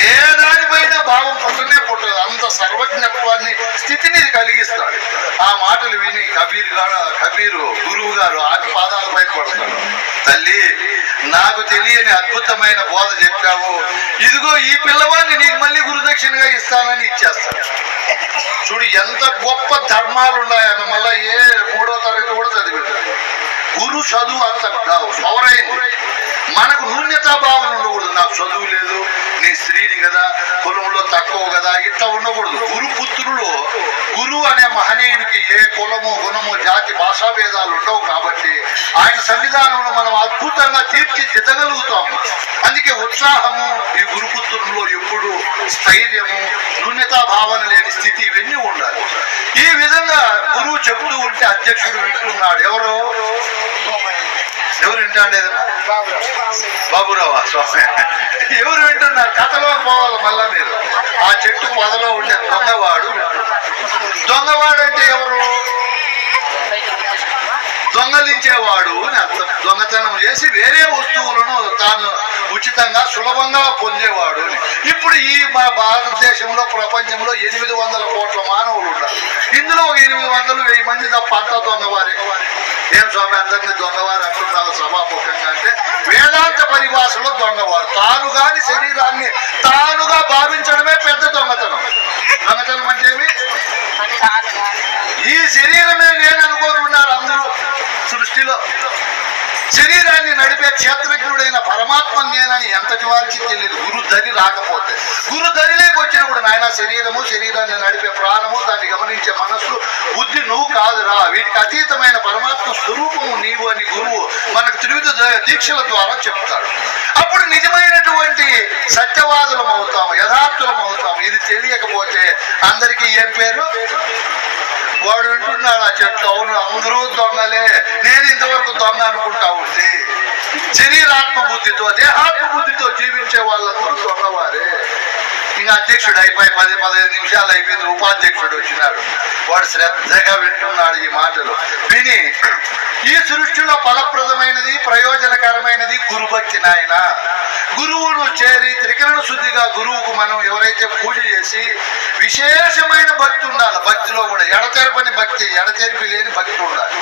ఏ దానిపైన భావం పుట్టనే పుట్టదు, అంత సర్వజ్ఞత్వాన్ని స్థితిని కలిగిస్తాడు. ఆ మాటలు విని కబీరు గురువు గారు ఆటి పాదాలపై పడతాడు. తల్లి, నాకు తెలియని అద్భుతమైన బోధ చెప్పావు, ఇదిగో ఈ పిల్లవాడిని నీకు మళ్ళీ గురుదక్షిణగా ఇస్తానని ఇచ్చేస్తాడు. చూడు ఎంత గొప్ప ధర్మాలు ఉన్నాయన్న. మళ్ళా ఏ 3వ తరగతి కూడా చదివింటాడు. గురు చదువు అంత పవరైంది. మనకు న్యూన్యతా భావన ఉండకూడదు. నాకు చదువు లేదు, నీ స్త్రీని కదా, కులంలో తక్కువ కదా, ఇట్లా ఉండకూడదు. గురుపుత్రులు గురువు అనే మహనీయునికి ఏ కులము, గుణము, జాతి, భాషా భేదాలు ఉండవు. కాబట్టి ఆయన సంవిధానంలో మనం అద్భుతంగా తీర్చిదిద్దగలుగుతాము. అందుకే ఉత్సాహము ఈ గురుపుత్రుల్లో ఎప్పుడు స్థైర్యము, న్యూన్యతా భావన లేని స్థితి ఇవన్నీ ఉండాలి. ఈ విధంగా గురువు చెప్తూ ఉంటే అధ్యక్షుడు వింటున్నాడు. ఎవరు వింటాండే? బాబురావా స్వామి. ఎవరు వింటున్నారు? కథలో పోవాలి మళ్ళా మీరు. ఆ చెట్టు పొదలో ఉండే దొంగవాడు. దొంగవాడు అంటే ఎవరు? దొంగలించేవాడు అని అర్థం. దొంగతనం చేసి వేరే వస్తువులను తాను ఉచితంగా సులభంగా పొందేవాడు. ఇప్పుడు ఈ మా భారతదేశంలో ప్రపంచంలో 800 కోట్ల మానవులు ఉన్నారు. ఇందులో 800-1000 మంది తప్ప అంతా దొంగవారే. ఏం స్వామి అందరినీ దొంగవారు అంటున్నారు సభాముఖంగా అంటే, వేదాంత పరిభాషలో దొంగవారు తాను కాని శరీరాన్ని తానుగా భావించడమే పెద్ద దొంగతనం. దొంగతనం అంటే ఏమి? ఈ శరీరమే నేను అనుకోని ఉన్నారు అందరూ సృష్టిలో. శరీరాన్ని నడిపే క్షేత్రజ్ఞుడైన పరమాత్మ నేనని ఎంతటి వారికి తెలియదు. గురుధరి రాకపోతే, గురుధరిలోకి వచ్చినప్పుడు నాయన శరీరాన్ని నడిపే ప్రాణము, దాన్ని గమనించే మనస్సు, బుద్ధి నువ్వు కాదురా, వీటికి అతీతమైన పరమాత్మ స్వరూపము నీవు అని గురువు మనకు త్రివిధ దీక్షల ద్వారా చెప్తాడు. అప్పుడు నిజమైనటువంటి సత్యవాదులం అవుతాము, యథార్థులం అవుతాము. ఇది తెలియకపోతే అందరికీ ఏం పేరు? వాడు వింటున్నాడు ఆ చెట్లు. అవును, అందరూ దొంగలే, నేను ఇంతవరకు దొంగ అనుకుంటా ఉంటే. శరీరాత్మ బుద్ధితో, దేహాత్మ బుద్ధితో జీవించే వాళ్ళందరూ దొంగవారే. ఇంకా అధ్యక్షుడు అయిపోయి 10-15 నిమిషాలు అయిపోయింది. ఉపాధ్యక్షుడు వచ్చినాడు. వాడు శ్రద్ధగా వింటున్నాడు ఈ మాటలు. విని ఈ సృష్టిలో ఫలప్రదమైనది, ప్రయోజనకరమైనది గురుభక్తి నాయన. గురువును చేరి త్రికరణ శుద్ధిగా గురువుకు మనం ఎవరైతే పూజ చేసి విశేషమైన భక్తి ఉండాలి. భక్తిలో కూడా ఎడతెరపని భక్తి, ఎడతెరిపి లేని భక్తి ఉండాలి.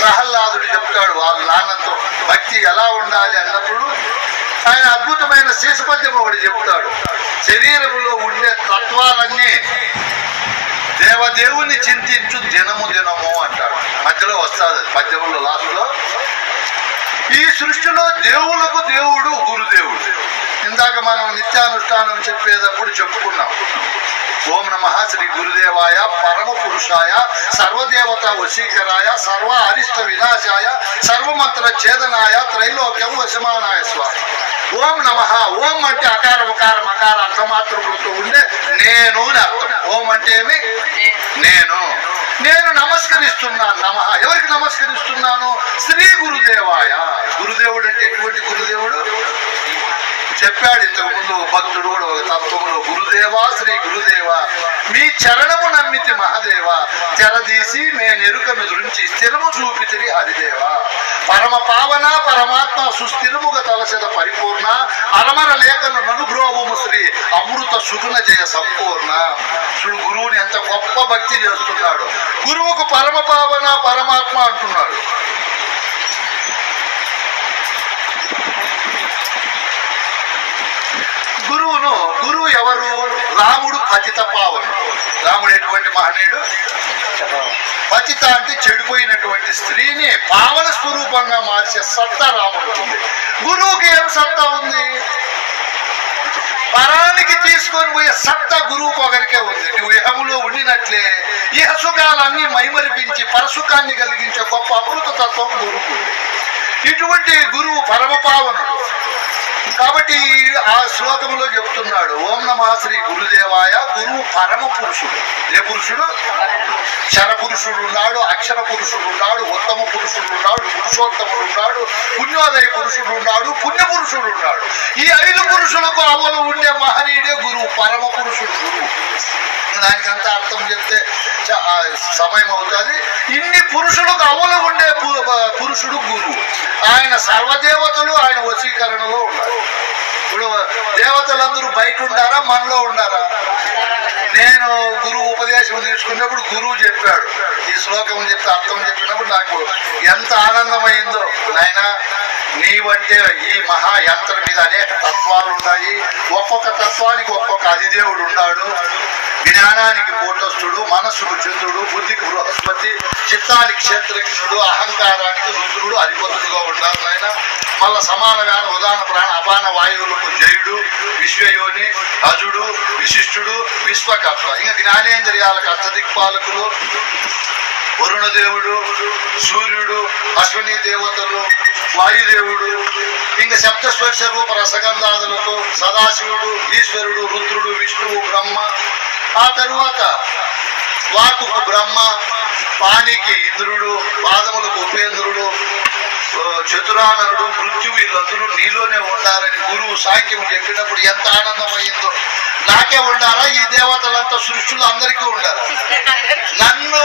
ప్రహ్లాదుడు చెప్తాడు వాళ్ళ నాన్నతో భక్తి ఎలా ఉండాలి అన్నప్పుడు ఆయన అద్భుతమైన శేషపద్యం ఒకటి చెప్తాడు. శరీరంలో ఉండే తత్వాలన్నీ దేవదేవుని చింతించు దినము దినము అంటాడు. మధ్యలో వస్తుంది పద్యములో లాస్ట్లో. ఈ సృష్టిలో దేవులకు దేవుడు గురుదేవుడు. ఇందాక మనం నిత్యానుష్ఠానం చెప్పేటప్పుడు చెప్పుకున్నాం. ఓం నమః శ్రీ గురుదేవాయ పరమ పురుషాయ సర్వదేవత వశీకరాయ సర్వ అరిష్ట వినాశాయ సర్వమంత్ర ఛేదనాయ త్రైలోక్యం వశమానాయ స్వామి. ఓం నమః. ఓం అంటే అకారం ఉకారం అకార అర్థమాత్రములతో ఉండే నేను అని అర్థం. ఓం అంటే ఏమి? నేను నమస్కరిస్తున్నాను. నమః ఎవరికి నమస్కరిస్తున్నాను? శ్రీ గురుదేవాయ. గురుదేవుడు అంటే ఎటువంటి గురుదేవుడు చెప్పాడు ఇంతకు ముందు భక్తుడు కూడా ఒక తత్వంలో. గురుదేవా శ్రీ గురుదేవా మీ చరణము నమ్మితి మహదేవ తెరదీసి మేనెరుకను దృంచి స్థిరము చూపితిరి హరిదేవ. పరమ పావన పరమాత్మ సుస్థిరముగా తలసెద పరిపూర్ణ అరమర లేఖను ననుగ్రోవము శ్రీ అమృత సుగుణ జయ సంపూర్ణ. చూడు గురువుని ఎంత గొప్ప భక్తి చేస్తున్నాడు. గురువుకు పరమ పావన పరమాత్మ అంటున్నాడు. గురువు ఎవరు? రాముడు పతిత పావనుడు. రాముడు ఎటువంటి మహనీయుడు? పతిత అంటే చెడిపోయినటువంటి స్త్రీని పావన స్వరూపంగా మార్చే సత్తా రాముడు ఉంది. గురువుకి ఏం సత్తా ఉంది? పరానికి తీసుకొని పోయే సత్తా గురువుకు ఒకరికే ఉంది. నువ్వు ఇహములో ఉండినట్లే ఇహ సుఖాలన్నీ మైమరిపించి పరసుఖాన్ని కలిగించే గొప్ప అమృత తత్వం గురువుకు ఉంది. ఇటువంటి గురువు పరమ పావనుడు. కాబట్టి ఆ శ్లోకంలో చెప్తున్నాడు, ఓం నమః శ్రీ గురుదేవాయ. గురువు పరమ పురుషుడు. ఏ పురుషుడు? క్షర పురుషుడు ఉన్నాడు, అక్షర పురుషుడు ఉన్నాడు, ఉత్తమ పురుషుడు ఉన్నాడు, పురుషోత్తముడు ఉన్నాడు, పుణ్యోదయ పురుషుడు ఉన్నాడు, పుణ్య పురుషుడు ఉన్నాడు. ఈ 5 పురుషులకు అవలు ఉండే మహనీయుడే గురువు, పరమ పురుషుడు గురువు. దానికంతా అర్థం చెప్తే సమయం అవుతుంది. ఇన్ని పురుషులకు అవలు ఉండే పురుషుడు గురువు. ఆయన సర్వదేవతలు ఆయన వశీకరణలో ఉన్నారు. ఇప్పుడు దేవతలందరూ బయట ఉండారా, మనలో ఉండారా? నేను గురువు ఉపదేశం తీసుకున్నప్పుడు గురువు చెప్పాడు, ఈ శ్లోకం చెప్తే అర్థం చెప్పినప్పుడు నాకు ఎంత ఆనందమైందో. నాయన నీవంటే ఈ మహా యంత్రం మీద అనేక తత్వాలు ఉన్నాయి. ఒక్కొక్క తత్వానికి ఒక్కొక్క అధిదేవుడు ఉన్నాడు. జ్ఞానానికి కూటస్థుడు, మనస్సుకు చంద్రుడు, బుద్ధికి బృహస్పతి, చిత్తానికి క్షేత్రజ్ఞుడు, అహంకారానికి రుద్రుడు, అధిపతుడుగా ఉండాలి నాయన. మళ్ళా సమాన వ్యాన ఉదాహరణ ప్రాణ అపాన వాయువులకు జయుడు, విశ్వయోని, అజుడు, విశిష్టుడు, విశ్వకర్త. ఇంకా జ్ఞానేంద్రియాలకు అష్టదిక్పాలకులు, వరుణదేవుడు, సూర్యుడు, అశ్విని దేవతలు, వాయుదేవుడు, ఇంకా శబ్దస్పర్శ రూప రసగంధాదులతో సదాశివుడు, ఈశ్వరుడు, రుద్రుడు, విష్ణువు, బ్రహ్మ. ఆ తరువాత వాకుకు బ్రహ్మ, పానికి ఇంద్రుడు, పాదములకు ఉపేంద్రుడు, చతురాననుడు, మృత్యువు, వీళ్ళందరూ నీలోనే ఉండాలని గురువు సాంఖ్యం చెప్పినప్పుడు ఎంత ఆనందమైందో. నాకే ఉండాలా? ఈ దేవతలంతా సృష్టిలో అందరికీ ఉండాలి. నన్ను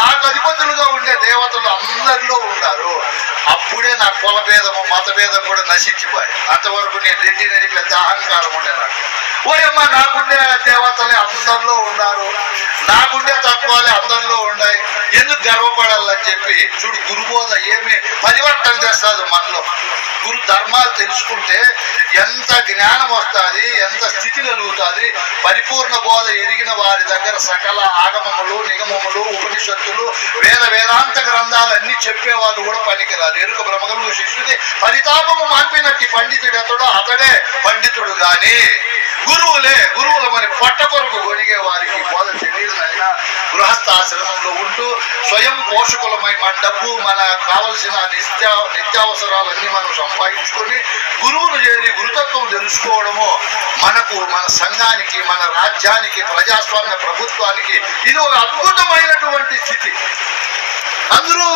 నాకు అధిపతులుగా ఉండే దేవతలు అందరిలో ఉన్నారు. అప్పుడే నా కుల భేదము మత భేదం కూడా నశించిపోయి. అంతవరకు నేను రెడ్డినని పెద్ద అహంకారం ఉండే నాకు. ఓయమ్మ నాకుండే దేవతలే అందరిలో ఉన్నారు, నాకుండే తత్వాలే అందరిలో ఉన్నాయి, ఎందుకు గర్వపడాలని చెప్పి చూడు గురుబోధ ఏమి పరివర్తన చేస్తుంది మనలో. గురు ధర్మాలు తెలుసుకుంటే ఎంత జ్ఞానం వస్తుంది, ఎంత స్థితి కలుగుతుంది. పరిపూర్ణ బోధ ఎరిగిన వారి దగ్గర సకల ఆగమములు, నిగమములు, ఉపనిషత్తులు, వేదాంత గ్రంథాలు అన్ని చెప్పేవాళ్ళు కూడా పనికిరారు. ఎరుక బ్రహ్మగలు శిష్యుడి పరితాపము మాన్పినట్టి పండితుడు ఎతడో అతడే పండితుడు గాని గురువుల మరి పట్ట కొరకు కొనిగే వారికి బోధ తెలియదు. అయినా గృహస్థాశ్రమంలో ఉంటూ స్వయం పోషకులమై మన డబ్బు, మన కావలసిన నిత్యావసరాలన్నీ మనం సంపాదించుకొని గురువును చేరి గురుతత్వం తెలుసుకోవడము మనకు, మన సంఘానికి, మన రాజ్యానికి, ప్రజాస్వామ్య ప్రభుత్వానికి ఇది ఒక అద్భుతమైనటువంటి స్థితి. అందరూ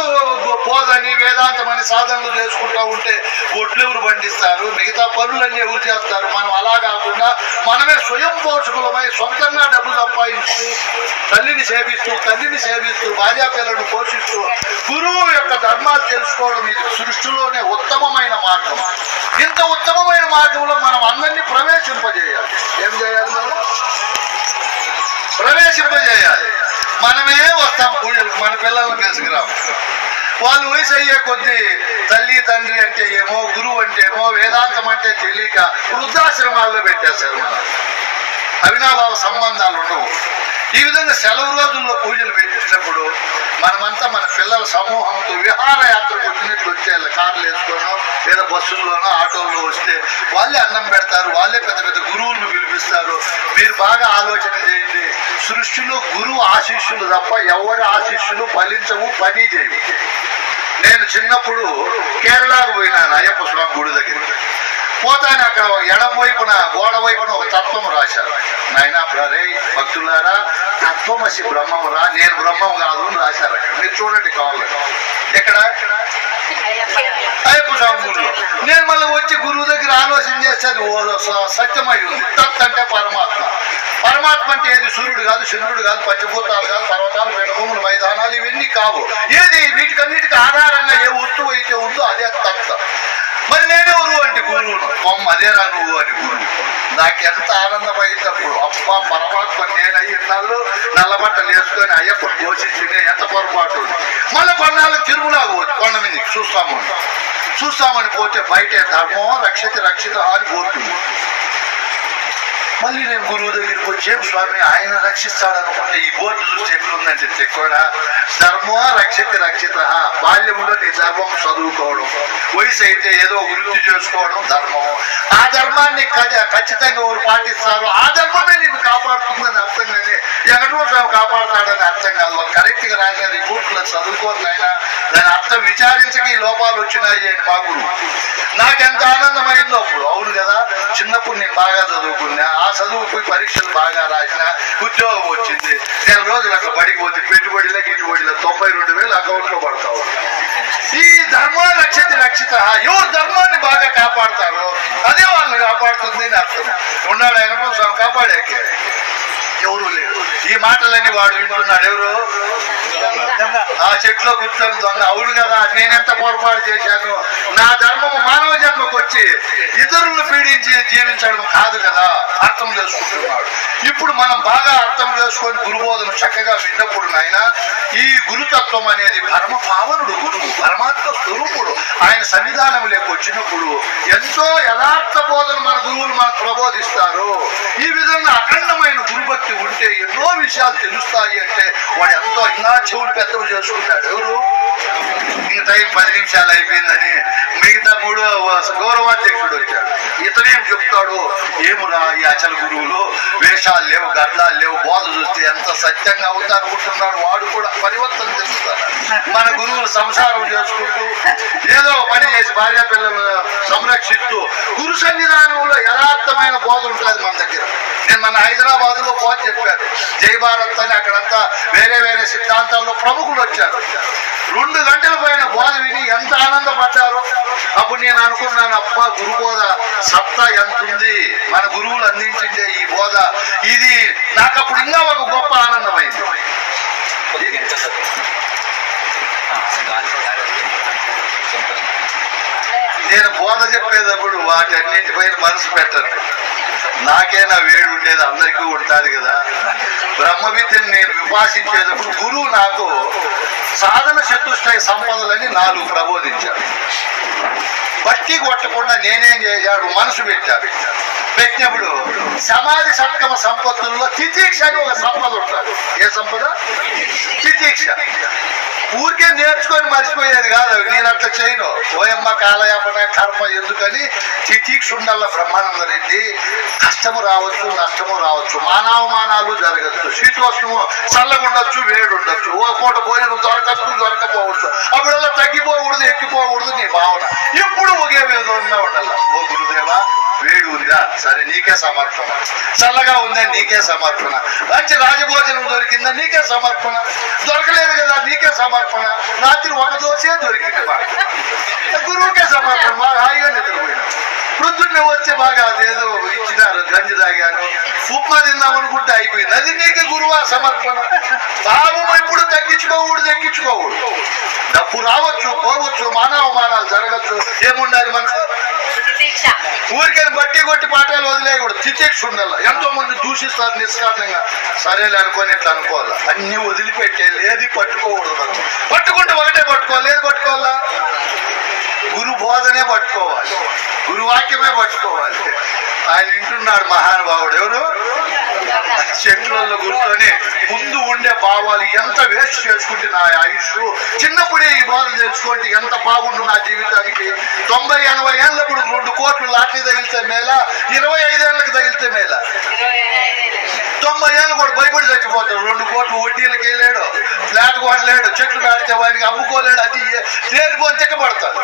బోధని వేదాంతమని సాధనలు చేసుకుంటూ ఉంటే ఒడ్లెవరు పండిస్తారు, మిగతా పనులన్నీ ఎవరు చేస్తారు? మనం అలా కాకుండా మనమే స్వయం పోషకులమై సొంతంగా డబ్బు సంపాదిస్తూ తల్లిని సేవిస్తూ భార్యాపిల్లలను పోషిస్తూ గురువు యొక్క ధర్మాలు తెలుసుకోవడం ఇది సృష్టిలోనే ఉత్తమమైన మార్గం. ఇంత ఉత్తమమైన మార్గంలో మనం అందరినీ ప్రవేశింపజేయాలి. ఏం చేయాలి? మనం ప్రవేశింపజేయాలి. మనమే వస్తాం పూజలకు, మన పిల్లలను తీసుకురాము. వాళ్ళు వయసు అయ్యే కొద్దీ తల్లి తండ్రి అంటే ఏమో, గురువు అంటే ఏమో, వేదాంతం అంటే తెలియక వృద్ధాశ్రమాల్లో పెట్టేశారు. మన అవినాభావ సంబంధాలు ఉండవు. ఈ విధంగా సెలవు రోజుల్లో పూజలు పెట్టినప్పుడు మనమంతా మన పిల్లల సమూహంతో విహారయాత్రకు వచ్చినట్లు వచ్చేయాలి. కార్లు వేసుకోనో లేదా బస్సుల్లోనో ఆటోల్లో వస్తే వాళ్ళే అన్నం పెడతారు, వాళ్ళే పెద్ద పెద్ద గురువులను పిలిపిస్తారు. మీరు బాగా ఆలోచన చేయండి. సృష్టిలో గురువు ఆశీస్సులు తప్ప ఎవరి ఆశీస్సులు ఫలించవు, పని చేయవు. నేను చిన్నప్పుడు కేరళకు పోయినాను అయ్యప్ప స్వామి గుడి దగ్గరికి. పోతాను, అక్కడ ఎడం వైపున గోడ వైపున ఒక తత్వం రాశారు. నాయన రే భక్తులారా, తత్వమసి బ్రహ్మమురా, నేను బ్రహ్మం కాదు అని రాశారు. అక్కడ మీరు చూడండి కావాలి. ఎక్కడ? అయ్యప్ప స్వామి గుడిలో. నేను మళ్ళీ వచ్చి గురువు దగ్గర ఆలోచన చేస్తే అది సత్యమై ఉంది. తత్ అంటే పరమాత్మ. పరమాత్మ అంటే ఏది? సూర్యుడు కాదు, చంద్రుడు కాదు, పంచభూతాలు కాదు, పర్వతాలు, వేణభూములు, మైదానాలు ఇవన్నీ కావు. ఏది? వీటికన్నిటికీ ఆధారంగా ఏ వస్తువు అయితే ఉందో అదే తత్వం. మరి నేనెవరు అంటే గురువును. అదేనా నువ్వు అని గురువు. నాకు ఎంత ఆనందమైనప్పుడు అప్ప పరమాత్మ నేనయ్యిన్నాళ్ళు నల్లబట్టలు వేసుకొని అయ్యప్పని ఘోషించింది ఎంత పొరపాటు. మళ్ళీ కొన్నాళ్ళు తిరుమల కొండ మీద చూస్తామని పోతే బయటే ధర్మం రక్షిత అని పోతుంది. మళ్ళీ నేను గురువు దగ్గరికి వచ్చే స్వామి ఆయన రక్షిస్తాడు అనుకుంటే ఈ బోర్డు చూస్తే ఎట్లుందంటే కూడా ధర్మో రక్షతి రక్షిత. బాల్యంలో నీ ధర్మం చదువుకోవడం, వయసు అయితే ఏదో వృత్తి చేసుకోవడం ధర్మం. ఆ ధర్మాన్ని ఖచ్చితంగా ఎవరు పాటిస్తారు ఆ ధర్మమే నిన్ను కాపాడుతుందని అర్థం కానీ వెంకటరమణ స్వామి కాపాడుతాడని అర్థం కాదు. వాళ్ళు కరెక్ట్ గా రాసిన రిపోర్ట్లో చదువుకోవాలి ఆయన. దాని అర్థం విచారించక ఈ లోపాలు వచ్చినాయి అని మా గురువు. నాకెంత ఆనందమైందో అప్పుడు. అవును కదా, చిన్నప్పుడు నేను బాగా చదువుకున్నా, ఆ చదువుకు పరీక్షలు బాగా రాసిన, ఉద్యోగం వచ్చింది. నెల రోజులు అట్లా బడికి పోతే పెట్టుబడిలో గిట్టుబడిలో 92,000 అకౌంట్ లో పడతావు. ఈ ధర్మా రక్షతి రక్షిత. ఎవరు ధర్మాన్ని బాగా కాపాడతారో అదే వాళ్ళని కాపాడుతుంది అని అర్థం. ఉన్నాడు వెంకటరమణ స్వామి కాపాడాకే ఎవరు లేరు. ఈ మాటలన్నీ వాడు వింటున్నాడు. ఎవరు? ఆ చెట్లో కూర్చొని దొంగ. అవును కదా, నేనెంత పొరపాటు చేశాను. నా ధర్మము మానవ జన్మకు వచ్చి ఇతరులను పీడించి జీవించడం కాదు కదా, అర్థం చేసుకుంటున్నాడు. ఇప్పుడు మనం బాగా అర్థం చేసుకొని గురుబోధన చక్కగా విన్నప్పుడు నాయన ఈ గురుతత్వం అనేది పరమ పావనుడు గురువు, పరమాత్మ స్వరూపుడు. ఆయన సన్నిధానం లేక వచ్చినప్పుడు ఎంతో యథార్థ బోధన మన గురువులు మనకు ప్రబోధిస్తారు. ఈ విధంగా అఖండమైన గురుభక్తి ఉంటే ఎన్నో విషయాలు తెలుస్తాయి. అంటే వాడు ఎంతో ఇంకా చెవులు పెద్దవి చేసుకుంటాడు. ఎవరు? ఇంక టైం 10 నిమిషాలు అయిపోయిందని మిగతా 3వ గౌరవాధ్యక్షుడు వచ్చాడు. ఇతనేం చెప్తాడు? ఏమురా ఈ అచల గురువులు, వేషాలు లేవు, గడ్డాలు లేవు, బోధ చూస్తే ఎంత సత్యంగా ఉందనుకుంటున్నాడు. వాడు కూడా పరివర్తన చెందుతాడు. మన గురువులు సంసారం చేసుకుంటూ ఏదో పని చేసి భార్య పిల్లలను సంరక్షిస్తూ గురు సన్నిధానంలో యథార్థమైన బోధ ఉంటుంది మన దగ్గర. నేను మన హైదరాబాద్ లో బోధ చెప్పాను. జై భారత్ అని అక్కడంతా వేరే వేరే సిద్ధాంతాల్లో ప్రముఖులు వచ్చారు. 2 గంటల పైన బోధ విని ఎంత ఆనందపడ్డారో. అప్పుడు నేను అనుకున్నాను, అప్ప గురుబోధ సత్తా ఎంత ఉంది, మన గురువులు అందించిందే ఈ బోధ. ఇది నాకు అప్పుడు ఇంకా ఒక గొప్ప ఆనందమైంది. నేను బోధ చెప్పేటప్పుడు వాటన్నింటిపైన మనసు పెట్టను. నాకేనా వేడి ఉండేది, అందరికీ ఉంటుంది కదా. బ్రహ్మ విద్యను నేను విభాషించేటప్పుడు గురువు నాకు సాధన చతుష్టయ సంపదలని 4 ప్రబోధించాడు. బట్టి కొట్టకుండా నేనేం చేశాడు, మనసు పెట్టాడు. పెట్టినప్పుడు సమాధి సత్కమ సంపత్తుల్లో తితీక్ష అని ఒక సంపద ఉంటుంది. ఏ సంపద? తితీక్ష. ఊరికే నేర్చుకొని మర్చిపోయేది కాదు. నేను అట్లా చేయను. ఓయమ్మ కాలయాపన కర్మ ఎందుకని తితీక్ష ఉండాల. బ్రహ్మానంద రెడ్డి కష్టము రావచ్చు, నష్టము రావచ్చు, మానవమానాలు జరగచ్చు, శీతోష్ణము చల్లగుండొచ్చు, వేడి ఉండొచ్చు, ఓ పూట భోజనం దొరకచ్చు, దొరకపోవచ్చు. అప్పుడల్లా తగ్గిపోకూడదు, ఎక్కిపోకూడదు నీ భావన. ఎప్పుడు ఒకే విధంగా ఉండాల. ఓ గురుదేవా వేడి ఉందా, సరే నీకే సమర్పణ. చల్లగా ఉందా, నీకే సమర్పణ. మంచి రాజభోజనం దొరికిందా, నీకే సమర్పణ. దొరకలేదు కదా, నీకే సమర్పణ. రాత్రి 1 దోసే దొరికింది బాగా, గురువుకే సమర్పణ. బాగా హాయిగా నిద్రపోయినా. ప్రొద్దున్నే వచ్చే బాగా అదేదో ఇచ్చినారు, గంజి తాగాను, ఉప్మా తిందాం అనుకుంటే అయిపోయింది. అది నీకే గురువా సమర్పణ. భావం ఎప్పుడు తగ్గించుకోకూడదు, ఎక్కించుకోకూడదు. డబ్బు రావచ్చు, పోవచ్చు, మానవమానాలు జరగచ్చు. ఏముండాలి మనకు? ఊరికే బట్టి కొట్టి పాఠాలు వదిలేయకూడదు. తితీక్ష ఉండాలి. ఎంతో మంది దూషిస్తారు నిష్కారణంగా. సరేలే అనుకోని ఇట్లా అనుకోవాలా. అన్ని వదిలిపెట్టేది, ఏది పట్టుకోకూడదు. మనం పట్టుకుంటే ఒకటే పట్టుకోవాలి. ఏది పట్టుకోవాలా? గురు బోధనే పట్టుకోవాలి, గురువాక్యమే పట్టుకోవాలి. ఆయన వింటున్నాడు మహానుభావుడు. ఎవరు? చెట్లలో కూర్చొని ముందు ఉండే భావాలు ఎంత వేస్ట్ చేసుకుంటే నా ఆయుష్. చిన్నప్పుడే ఈ బోధ తెలుసుకుంటే ఎంత బాగుండు నా జీవితానికి. 90-80 ఏళ్ళప్పుడు 2 కోట్లు లాటరీ తగిలితే మేళ, 25 ఏళ్ళకి తగిలితే మేళ. 90 ఏళ్ళు కూడా భయపడి చచ్చిపోతాడు. 2 కోట్లు వడ్డీలకి వెళ్ళాడు, ఫ్లాట్ కొనలేడు, చెట్లు నాటితే వాడికి అమ్ముకోలేడు. అది తేలిపోని తిక్కబడతాడు.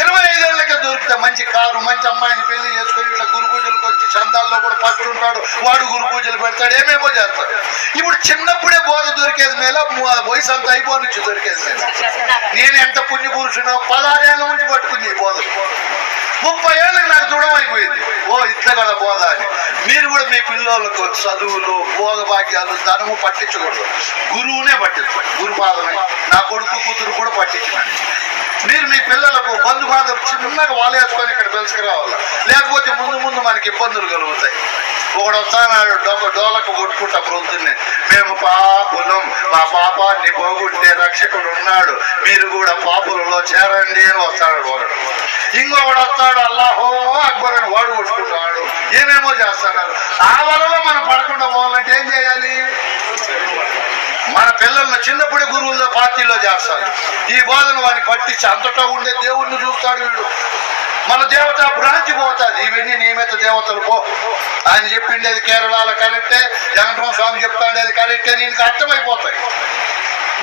25 ఏళ్ళకే దొరికితే మంచి కారు, మంచి అమ్మాయిని పెళ్లి చేసుకొని ఇట్లా గురు పూజలకు వచ్చి చందాల్లో కూడా ఫస్ట్ ఉంటాడు. వాడు గురు పూజలు పెడతాడు, ఏమేమో చేస్తాడు. ఇప్పుడు చిన్నప్పుడే బోధ దొరికేది మేళ, వయసు అంతా అయిపోయి నుంచి దొరికేది మేళ. నేను ఎంత పుణ్య పురుషునో 16 ఏళ్ళ నుంచి పట్టుకుంది ఈ బోధ. 30 ఏళ్ళకి నాకు దృఢం అయిపోయింది. ఓ ఇట్లా కదా బోధ అని. మీరు కూడా మీ పిల్లలకు చదువులు, భోగభాగ్యాలు, ధనము పట్టించకూడదు. గురువునే పట్టించు. గురుపాదమే. నా కొడుకు కూతురు కూడా పట్టించినాను. మీరు మీ పిల్లలకు బంధుబాంధవులు చిన్నగా వాలేసుకొని ఇక్కడ పిలుచుకురావాలి. లేకపోతే ముందు ముందు మనకి ఇబ్బందులు కలుగుతాయి. ఒకడు వస్తాడు డోలకు కొట్టుకుంటా ప్రొద్దున్నే, మేము పాపులం, మా పాపాన్ని పోగొట్టే రక్షకుడు ఉన్నాడు, మీరు కూడా పాపులలో చేరండి అని వస్తాడు ఒకడు. ఇంకొకడు వస్తాడు అల్లాహో అక్బర్ అని వాడు కొట్టుకుంటాడు, ఏమేమో చేస్తున్నారు. ఆ వలలో మనం పడకుండా పోవాలంటే ఏం చేయాలి? మన పిల్లలను చిన్నప్పుడే గురువుల పార్టీలో చేస్తాడు. ఈ బోధన వాడిని పట్టించి అంతటా ఉండే దేవుణ్ణి చూస్తాడు వీడు. మన దేవత భ్రాంతి పోతుంది. ఇవన్నీ నియమిత దేవతలు పో, ఆయన చెప్పిండేది కేరళలో కరెక్టే, వెంకటరమణ స్వామి చెప్తాడేది కరెక్టే, నీకు అర్థమైపోతాయి.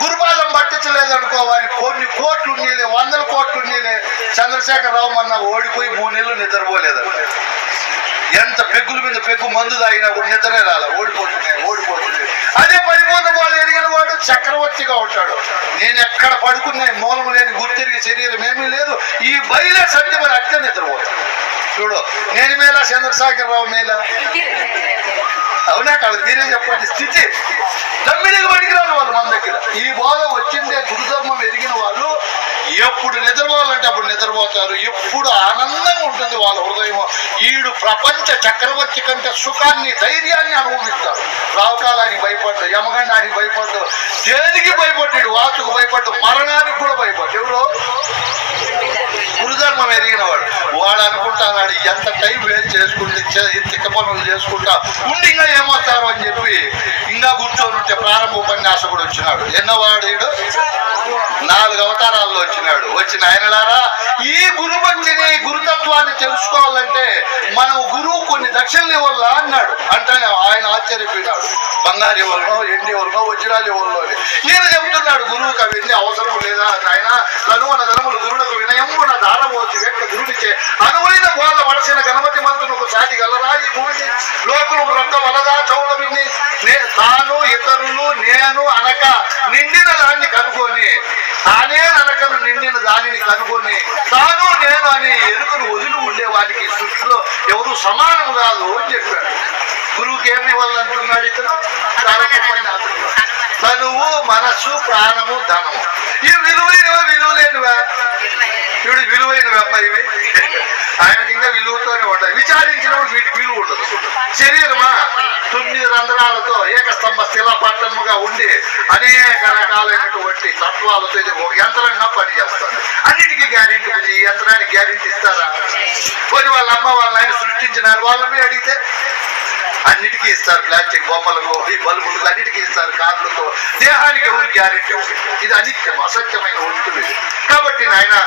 గురుపాదం పట్టించలేదనుకో వాడిని కొన్ని కోట్లు ఉండేలే, 100 కోట్లు ఉండేలే. చంద్రశేఖరరావు మొన్న ఓడిపోయి 3 నెలలు నిద్రపోలేదు. ఎంత పెగ్గుల మీద పెగ్గు మందు తాగినా కూడా నిద్రే రాల, ఓడిపోతుంది. అదే పరిపూర్ణ వాళ్ళు ఎరిగిన వాడు చక్రవర్తిగా ఉంటాడు. నేను ఎక్కడ పడుకున్నా మూలం లేని గుర్తిరిగి శరీరం ఏమీ లేదు, ఈ బయలే సత్య మరి అట్లే నిద్రపోతాడు. చూడు, నేను మేలా చంద్రశేఖరరావు మేలా? అవునా కాదు? మీరే చెప్పండి. స్థితి దమ్మిడికి పనికిరాని వాళ్ళు మన దగ్గర. ఈ బోధ వచ్చిందే గురుధర్మం ఎరిగిన వాళ్ళు ఎప్పుడు నిద్రపోవాలంటే అప్పుడు నిద్రపోతారు. ఎప్పుడు ఆనందంగా ఉంటుంది వాళ్ళ హృదయం. ఈడు ప్రపంచ చక్రవర్తి కంటే సుఖాన్ని ధైర్యాన్ని అనుభవిస్తాడు. రావుకాలానికి భయపడ్డు, యమగండానికి భయపడ్డు, దేనికి భయపడ్డాడు, వాతుకు భయపడ్డు, మరణానికి కూడా భయపడ్డాడు. గురుధర్మం ఎరిగిన వాడు అనుకుంటాడు ఎంత టైం వేస్ట్ చేసుకుంటే తిక్క పనులు చేసుకుంటా ఉండి ఇంకా ఏమవుతారు అని చెప్పి ఇంకా కూర్చొని ఉంటే ప్రారంభ ఉపన్యాసకుడు వచ్చినాడు. ఎన్నవాడు వీడు? 4 అవతారాల్లో వచ్చినాడు. వచ్చిన ఆయనలారా, ఈ గురుభక్తిని గురుతత్వాన్ని తెలుసుకోవాలంటే మనం గురువు కొన్ని దక్షిణలు ఇవ్వాలా అన్నాడు. అంటే ఆయన ఆశ్చర్యపోయినాడు. బంగారు ఇవ్వలనో, ఎండి ఇవ్వలనో, వజ్రాలు ఇవ్వలో. ఈయన చెబుతున్నాడు గురువుకి అవన్నీ అవసరం లేదా ఆయన కనువన ధనములు గురువులకు వినయమున దారవోచి వ్యక్త గురునిచే అనువైన బోధ వలసిన గణపతి మంత్రులకు సాటి గలరా ఈ భూమిని లోకులు రొక్క వలదా చౌలమిని తాను ఇతరులు నేను అనక నిండిన దాన్ని కనుగొని, తానే అనకను నిండిన దానిని కనుగొని తాను నేను అని ఎరుకను వదిలి ఉండేవానికి సృష్టిలో ఎవరు సమానం కాదు అని చెప్పాడు. గురువుకి ఏమి ఇవ్వాలంటున్నాడు ఇతను? తనువు, మనస్సు, ప్రాణము, ధనము. ఇవి విలువైనవా విలువలేనివా? ఇవి విలువైనవి అమ్మాయి. ఇవి ఆయనకి ఇంకా విలువతోనే ఉంటాయి. విచారించినప్పుడు వీటికి విలువ ఉండదు. శరీరమా 9 రంధ్రాలతో ఏకస్తంభ శిలాపట్టముగా ఉండి అనేక రకాలైనటువంటి తత్వాలతో ఇది ఒక యంత్రంగా పనిచేస్తుంది. అన్నిటికీ గ్యారెంటీ ఉంది. ఈ యంత్రానికి గ్యారెంటీ ఇస్తారా? కొన్ని వాళ్ళ అమ్మ వాళ్ళ ఆయన సృష్టించినారు, వాళ్ళని అడిగితే అన్నిటికీ ఇస్తారు. ప్లాస్టిక్ బొమ్మలకు, ఈ బల్బులకు అన్నిటికీ ఇస్తారు. కార్లకు, దేహానికి ఎవరు గ్యారెంటీ? ఇది అనిత్యం, అసత్యమైన వస్తువు. కాబట్టి నాయన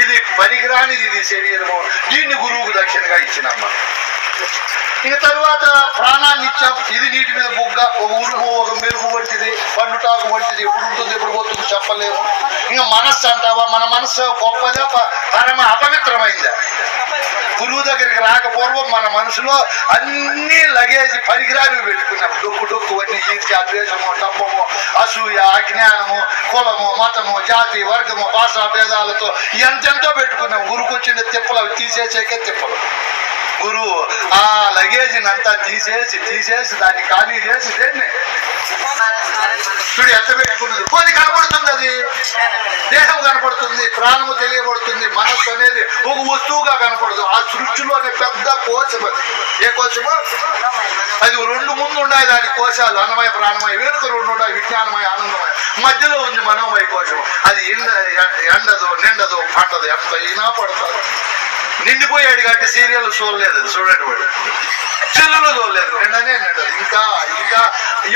ఇది పనికిరానిది, ఇది శరీరము. దీన్ని గురువుకు దక్షిణగా ఇచ్చినమ్మ. ఇక తర్వాత ప్రాణాన్ని ఇచ్చాం. ఇది నీటి మీద బుగ్గ, ఒక ఉరుము, ఒక మెరుగు వంటిది, పండుటాకు వంటిది. ఎప్పుడు ఉంటుంది ఎప్పుడు పోతుంది చెప్పలేము. ఇంకా మనస్సు అంటావా? మన మనస్సు గొప్పదా పరమ అపవిత్రమైందా? గురువు దగ్గరికి రాకపోవడం మన మనసులో అన్ని లగేజ్ పరికరాలు పెట్టుకున్నాం. డొక్కు అన్ని ఈర్ష్య, ద్వేషము, డబ్బము, అసూయ, అజ్ఞానము, కులము, మతము, జాతి, వర్గము, భాషా భేదాలతో ఎంతెంతో పెట్టుకున్నాం. గురువుకు వచ్చిన తిప్పలు అవి తీసేసేకే తిప్పలు. గురువు ఆ లగేజ్ని అంతా తీసేసి దాన్ని ఖాళీ చేసి దేన్ని చూడు ఎంత పెట్టుకున్నది. కొన్ని కనపడుతుంది, అది దేహం కనపడుతుంది, ప్రాణము తెలియబడుతుంది, మనస్సు అనేది ఒక వస్తువుగా కనపడుతుంది. ఆ సృష్టిలోనే పెద్ద కోశం. అది ఏ కోశము? అది 2 ముందు ఉన్నాయి దాని కోశాలు, అన్నమయ ప్రాణమయ. వెనుక 2 ఉన్నాయి, విజ్ఞానమయ ఆనందమయ. మధ్యలో ఉంది మనోమయ కోశం. అది ఎండదు నిండదు పండదు, ఎంత అయినా పడతారు. నిండిపోయాడు కాబట్టి సీరియల్ చూడలేదు, అది చూడండి వాడు. చెల్లులు చూడలేదు, నిండనే నిండదు. ఇంకా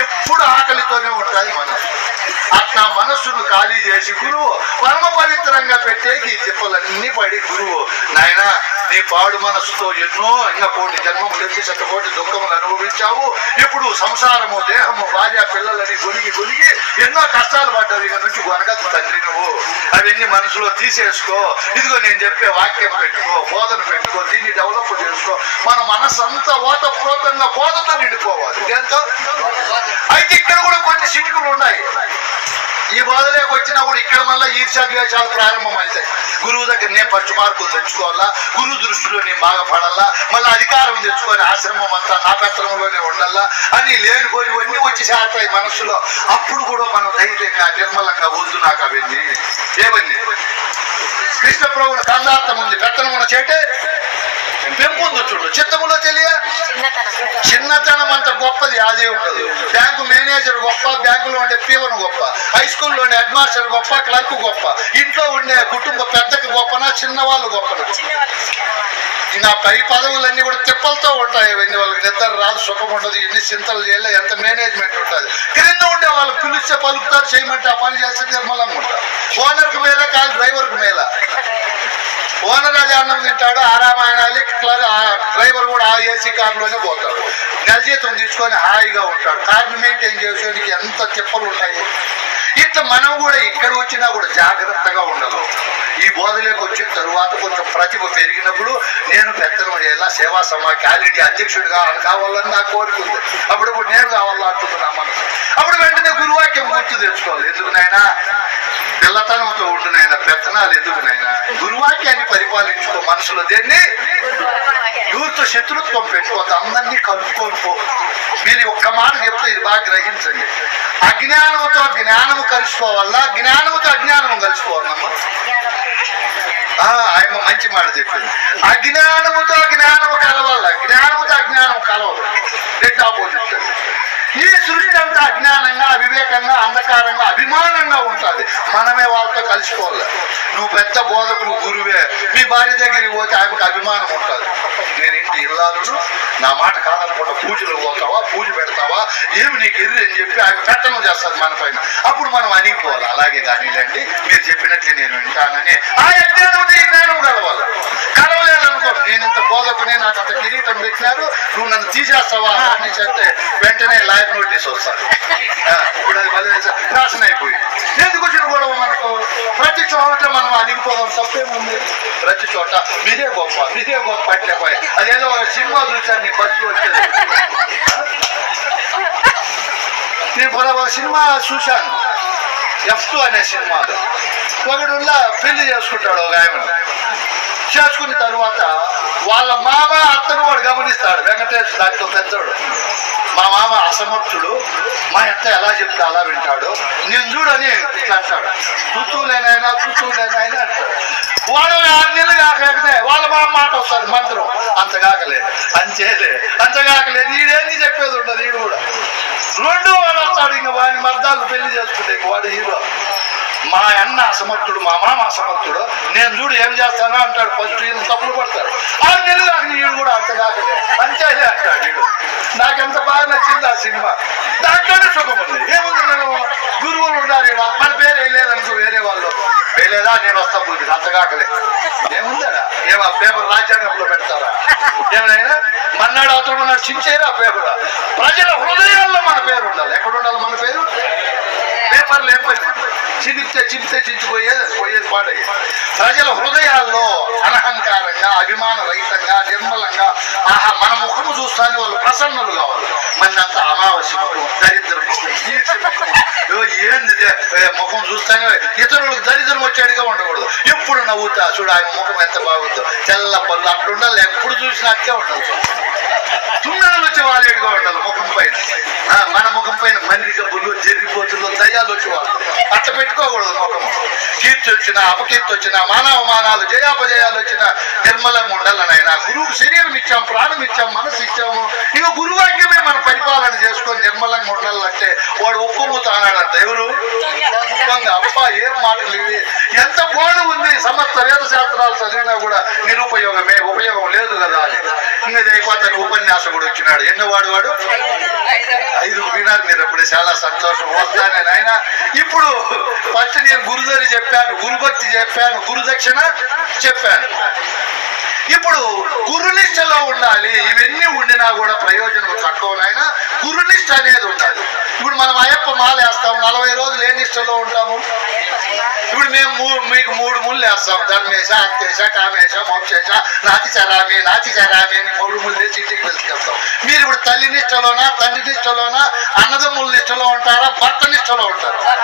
ఎప్పుడు ఆకలితోనే ఉంటుంది మనసు. అట్లా మనస్సును ఖాళీ చేసి గురువు పరమ పవిత్రంగా పెట్టేకి ఈ తిప్పలన్నీ పడి గురువు నాయన నీ పాడు మనస్సుతో ఎన్నో ఇంకా 1 జన్మములు ఎత్తి 100 దుఃఖములు అనుభవించావు. ఇప్పుడు సంసారము, దేహము, భార్య, పిల్లలని గొలిగి ఎన్నో కష్టాలు పడ్డావు. ఇక నుంచి గొనగదు తండ్రి నువ్వు. అవన్నీ మనసులో తీసేసుకో. ఇదిగో నేను చెప్పే వాక్యం పెట్టుకో, బోధన పెట్టుకో, దీన్ని డెవలప్ చేసుకో. మన మనసు అంతా ఓతప్రోతంగా బోధతో నిండిపోవాలి. ఎంతో అయితే ఇక్కడ కూడా కొన్ని సిటికులు ఉన్నాయి. ఈ బోధలోకి వచ్చినా కూడా ఇక్కడ మళ్ళీ ఈర్ష్య ద్వేషాలు ప్రారంభమవుతాయి. గురువు దగ్గర నేను 10 మార్కులు తెచ్చుకోవాలా, గురువు దృష్టిలో నేను బాగా పడాలా, మళ్ళీ అధికారం తెచ్చుకొని ఆశ్రమం అంతా నా పెత్తనంలోనే ఉండాలా అని లేనిపోయివన్నీ వచ్చి చేరతాయి మనసులో. అప్పుడు కూడా మనం ధైర్యంగా నిర్మలంగా వద్దు నాకు అవన్నీ. ఏవన్నీ కృష్ణ ప్రభువుని కందార్థం ఉంది, పెత్తనమున చేటే పెంపొందుచుండు. చిత్తములో తెలియ చిన్నతనం అంత గొప్పది అదే ఉండదు. బ్యాంకు మేనేజర్ గొప్ప, బ్యాంకులో ఉండే పీవన్ గొప్ప, హై స్కూల్లో ఉండే హెడ్ మాస్టర్ గొప్ప, క్లర్క్ గొప్ప, ఇంట్లో ఉండే కుటుంబ పెద్దకి గొప్పనా చిన్నవాళ్ళు గొప్పనా? ఇంకా పై పదవులన్నీ కూడా తిప్పలతో ఉంటాయి. ఇవన్నీ వాళ్ళకి నిద్ర రాదు, సుఖం ఉండదు, ఎన్ని చింతలు చేయలే, ఎంత మేనేజ్మెంట్ ఉంటుంది. క్రింద ఉండే వాళ్ళు పిలిస్తే పలుకుతారు, చేయమంటే ఆ పని చేస్తే నిర్మలంగా ఉంటారు. ఓనర్కి మేల కాదు డ్రైవర్కి మేల. ఓనర్ అదే అన్నం తింటాడు, ఆరామాయనాలి, డ్రైవర్ కూడా ఆ ఏసీ కార్లోనే పోతాడు, నెల జీతం తీసుకొని హాయిగా ఉంటాడు. కార్ని మెయింటైన్ చేసేందుకు ఎంత తిప్పలు ఉంటాయి. ఇట్లా మనం కూడా ఇక్కడ వచ్చినా కూడా జాగ్రత్తగా ఉండాలి. ఈ బోధలోకి వచ్చిన తరువాత కొంచెం ప్రతిభ పెరిగినప్పుడు నేను పెత్తనం చేయాలా, సేవా సమా క్యాలిటీ అధ్యక్షుడిగా కావాలని నాకు కోరుకుంది. అప్పుడు నేను కావాలా అంటున్నా మనసు. అప్పుడు వెంటనే గురువాక్యం గుర్తు తెచ్చుకోవాలి. ఎందుకునైనా పిల్లతనంతో ఉంటున్నాయన పెత్తనాలు ఎందుకునైనా గురువాక్యాన్ని పరిపాలించుకో. మనసులో దేన్ని ఎవరితో శత్రుత్వం పెట్టుకోవద్దు, అందరినీ కలుపుకొని పో. మీరు ఒక్క మాట చెప్తే ఇది బాగా గ్రహించండి. అజ్ఞానంతో జ్ఞానము కలుసుకోవాలా, జ్ఞానముతో అజ్ఞానము కలుసుకోవాలమ్మా. ఆయన మంచి మాట చెప్పింది. అజ్ఞానముతో జ్ఞానము కలవాల, జ్ఞానముతో అజ్ఞానం కలవదు, రెండు ఆపోజిట్. ఈ సృష్టి అంతా అజ్ఞానంగా, అవివేకంగా, అంధకారంగా, అభిమానంగా ఉంటుంది. మనమే వాళ్ళతో కలిసిపోవాలి. నువ్వు పెద్ద బోధకుడు, గురువే, మీ భార్య దగ్గరికి పోతే ఆమెకు అభిమానం ఉంటుంది. నేను ఇంటి ఇల్లాలను నా మాట కాదనుకుంటా పూజలు పోతావా, పూజ పెడతావా, ఏమి నీకు ఎర్రి అని చెప్పి ఆమె పెట్టడం చేస్తుంది మన పైన. అప్పుడు మనం అనిగిపోవాలి. అలాగే కానీలేండి, మీరు చెప్పినట్లే నేను వింటానని ఆ అజ్ఞానం ఈ జ్ఞానం కలవాలి. కలవలేదనుకో, నేను ఇంత బోధకునే, నాకు అంత కిరీటం పెట్టినారు, నువ్వు నన్ను తీసేస్తావా అని చెప్తే వెంటనే లాయర్ నోటీస్ వస్తాడు. ఇప్పుడు అది మళ్ళీ ఫ్యాషన్ అయిపోయింది. ఎందుకు వచ్చిన గొడవ మనకు? ప్రతి చోట మనం అనిగిపోదాం, తప్పేముంది? ప్రతి చోట మీరే గొప్ప, మీరే గొప్ప అంటే పోయి అదేదో ఒక సినిమా చూసాను, నీ బస్సులో వచ్చేది. నేను ఒక సినిమా చూశాను, F2 అనే సినిమాలో. ఒకడుల్లా పెళ్లి చేసుకుంటాడు ఒక ఆయన. చేసుకున్న తరువాత వాళ్ళ మామ అత్తను వాడు గమనిస్తాడు. వెంకటేష్ దాంట్లో పెద్దోడు. మా మామ అసమర్థుడు, మా అత్త ఎలా చెప్తే అలా వింటాడు, నేను చూడని ఇట్లా అంటాడు. చుట్టూలేనాయనా చుట్టూలేనాయనా అంటాడు. వాడు 6 నెలలు కాకలేకపోతే వాళ్ళ మామ మాట వస్తుంది మంత్రం, అంతకాకలేదు అంచేలే అంతకాకలేదు. ఈడేంది చెప్పేది ఉండదు. ఈడు కూడా రెండో వాడు వస్తాడు. ఇంకా వాడిని మర్దాలు పెళ్లి చేసుకుంటే వాడు హీరో. మా అన్న అసమర్థుడు, మా మామ అసమర్థుడు, నేను చూడు ఏం చేస్తానో అంటాడు. ఫస్ట్ వీళ్ళు తప్పులు పడతాడు. 6 నెలలు కాక వీడు కూడా అంతకాకలే అంచేలే అంటాడు. వీడు నాకెంత బాగా నచ్చింది ఆ సినిమా. దాంట్లోనే సుఖం ఉంది. ఏముంది, నేను గురువులు ఉండాలి, మన పేరు వేయలేదనుకో, వేరే వాళ్ళు వేయలేదా, నేను వస్తా పూజ అంతకాకలే ఏముందా? ఏమో పేపర్ రాజ్యాంగంలో పెడతారా? ఏమైనా మన్నాడు అవతల మన్నాడు చించేరా పేపర్. ప్రజల హృదయాల్లో మన పేరు ఉండాలి. ఎక్కడ ఉండాలి మన పేరు? పేపర్లు ఏం పని? చింపితే పోయేది పాడయ్యేది. ప్రజల హృదయాల్లో అనహంకారంగా, అభిమాన రహితంగా, నిర్మలంగా, ఆహా మన ముఖము చూస్తానే వాళ్ళు ప్రసన్నులు కావాలి. మనంత అమావాస్య ముఖం, దరిద్ర ముఖం, ఏంది ముఖం చూస్తానే ఇతరులకు దరిద్రం వచ్చేట్టుగా ఉండకూడదు. ఎప్పుడు నవ్వుతా చూడు, ఆయన ముఖం ఎంత బాగుందో, తెల్ల పళ్ళు అట్లుండాలి. ఎప్పుడు చూసినా అట్టే ఉండాలి. తుమ్మెదలు వచ్చి వాళ్ళేడుగా ఉండాలి ముఖం పైన. మన ముఖం పైన మంది గబ్బులు, జరిగిపోతులు, దయ్యాలు వచ్చి వాళ్ళు అట్లా పెట్టుకోకూడదు ముఖము. కీర్తి వచ్చినా, అపకీర్తి వచ్చినా, మానవమానాలు, జయాపజయాలు వచ్చినా నిర్మలంగా ఉండాలని ఆయన గురువుకు శరీరం ఇచ్చాము, ప్రాణం ఇచ్చాము, మనసు ఇచ్చాము. ఇక గురువాక్యమే మనం పరిపాలన చేసుకొని నిర్మలంగా ఉండాలంటే వాడు ఉప్పొంగుతా అన్నాడంట. ఎవరు? అబ్బా ఏం మాటలు ఇవి! ఎంత బోధ ఉంది. సమస్త వేద శాస్త్రాలు చదివినా కూడా నిరుపయోగమే, ఉపయోగం లేదు కదా అని. ఇంకా అయిపోతాను ఉపన్యాసకుడు వచ్చినాడు. ఎన్నోవాడు వాడు 5 వినారు. మీరు అప్పుడు చాలా సంతోషం వస్తానే ఆయన. ఇప్పుడు ఫస్ట్ నేను గురుదరి చెప్పాను, గురుభక్తి చెప్పాను, గురుదక్షిణ చెప్పాను. ఇప్పుడు గురునిష్టలో ఉండాలి. ఇవన్నీ ఉండినా కూడా ప్రయోజనం తక్కువ. నాయన గురునిష్ట అనేది ఉండాలి. ఇప్పుడు మనం అయ్యప్ప మాల వేస్తాము, 40 రోజులు ఏ నిష్టలో ఉంటాము? ఇప్పుడు మేము మీకు 3 ముళ్ళు వేస్తాం. ధర్మేశ, అత్యేశ, కామేశ, మోక్షేశ, నాతి చరామి అని 3 ముళ్ళు వేసి ఇంటికి వెళ్తాం. మీరు ఇప్పుడు తల్లి నిష్టలోనా, తండ్రి నిష్టలోనా, అన్నదమ్ముల నిష్టలో ఉంటారా, భర్త నిష్టలో ఉంటారా?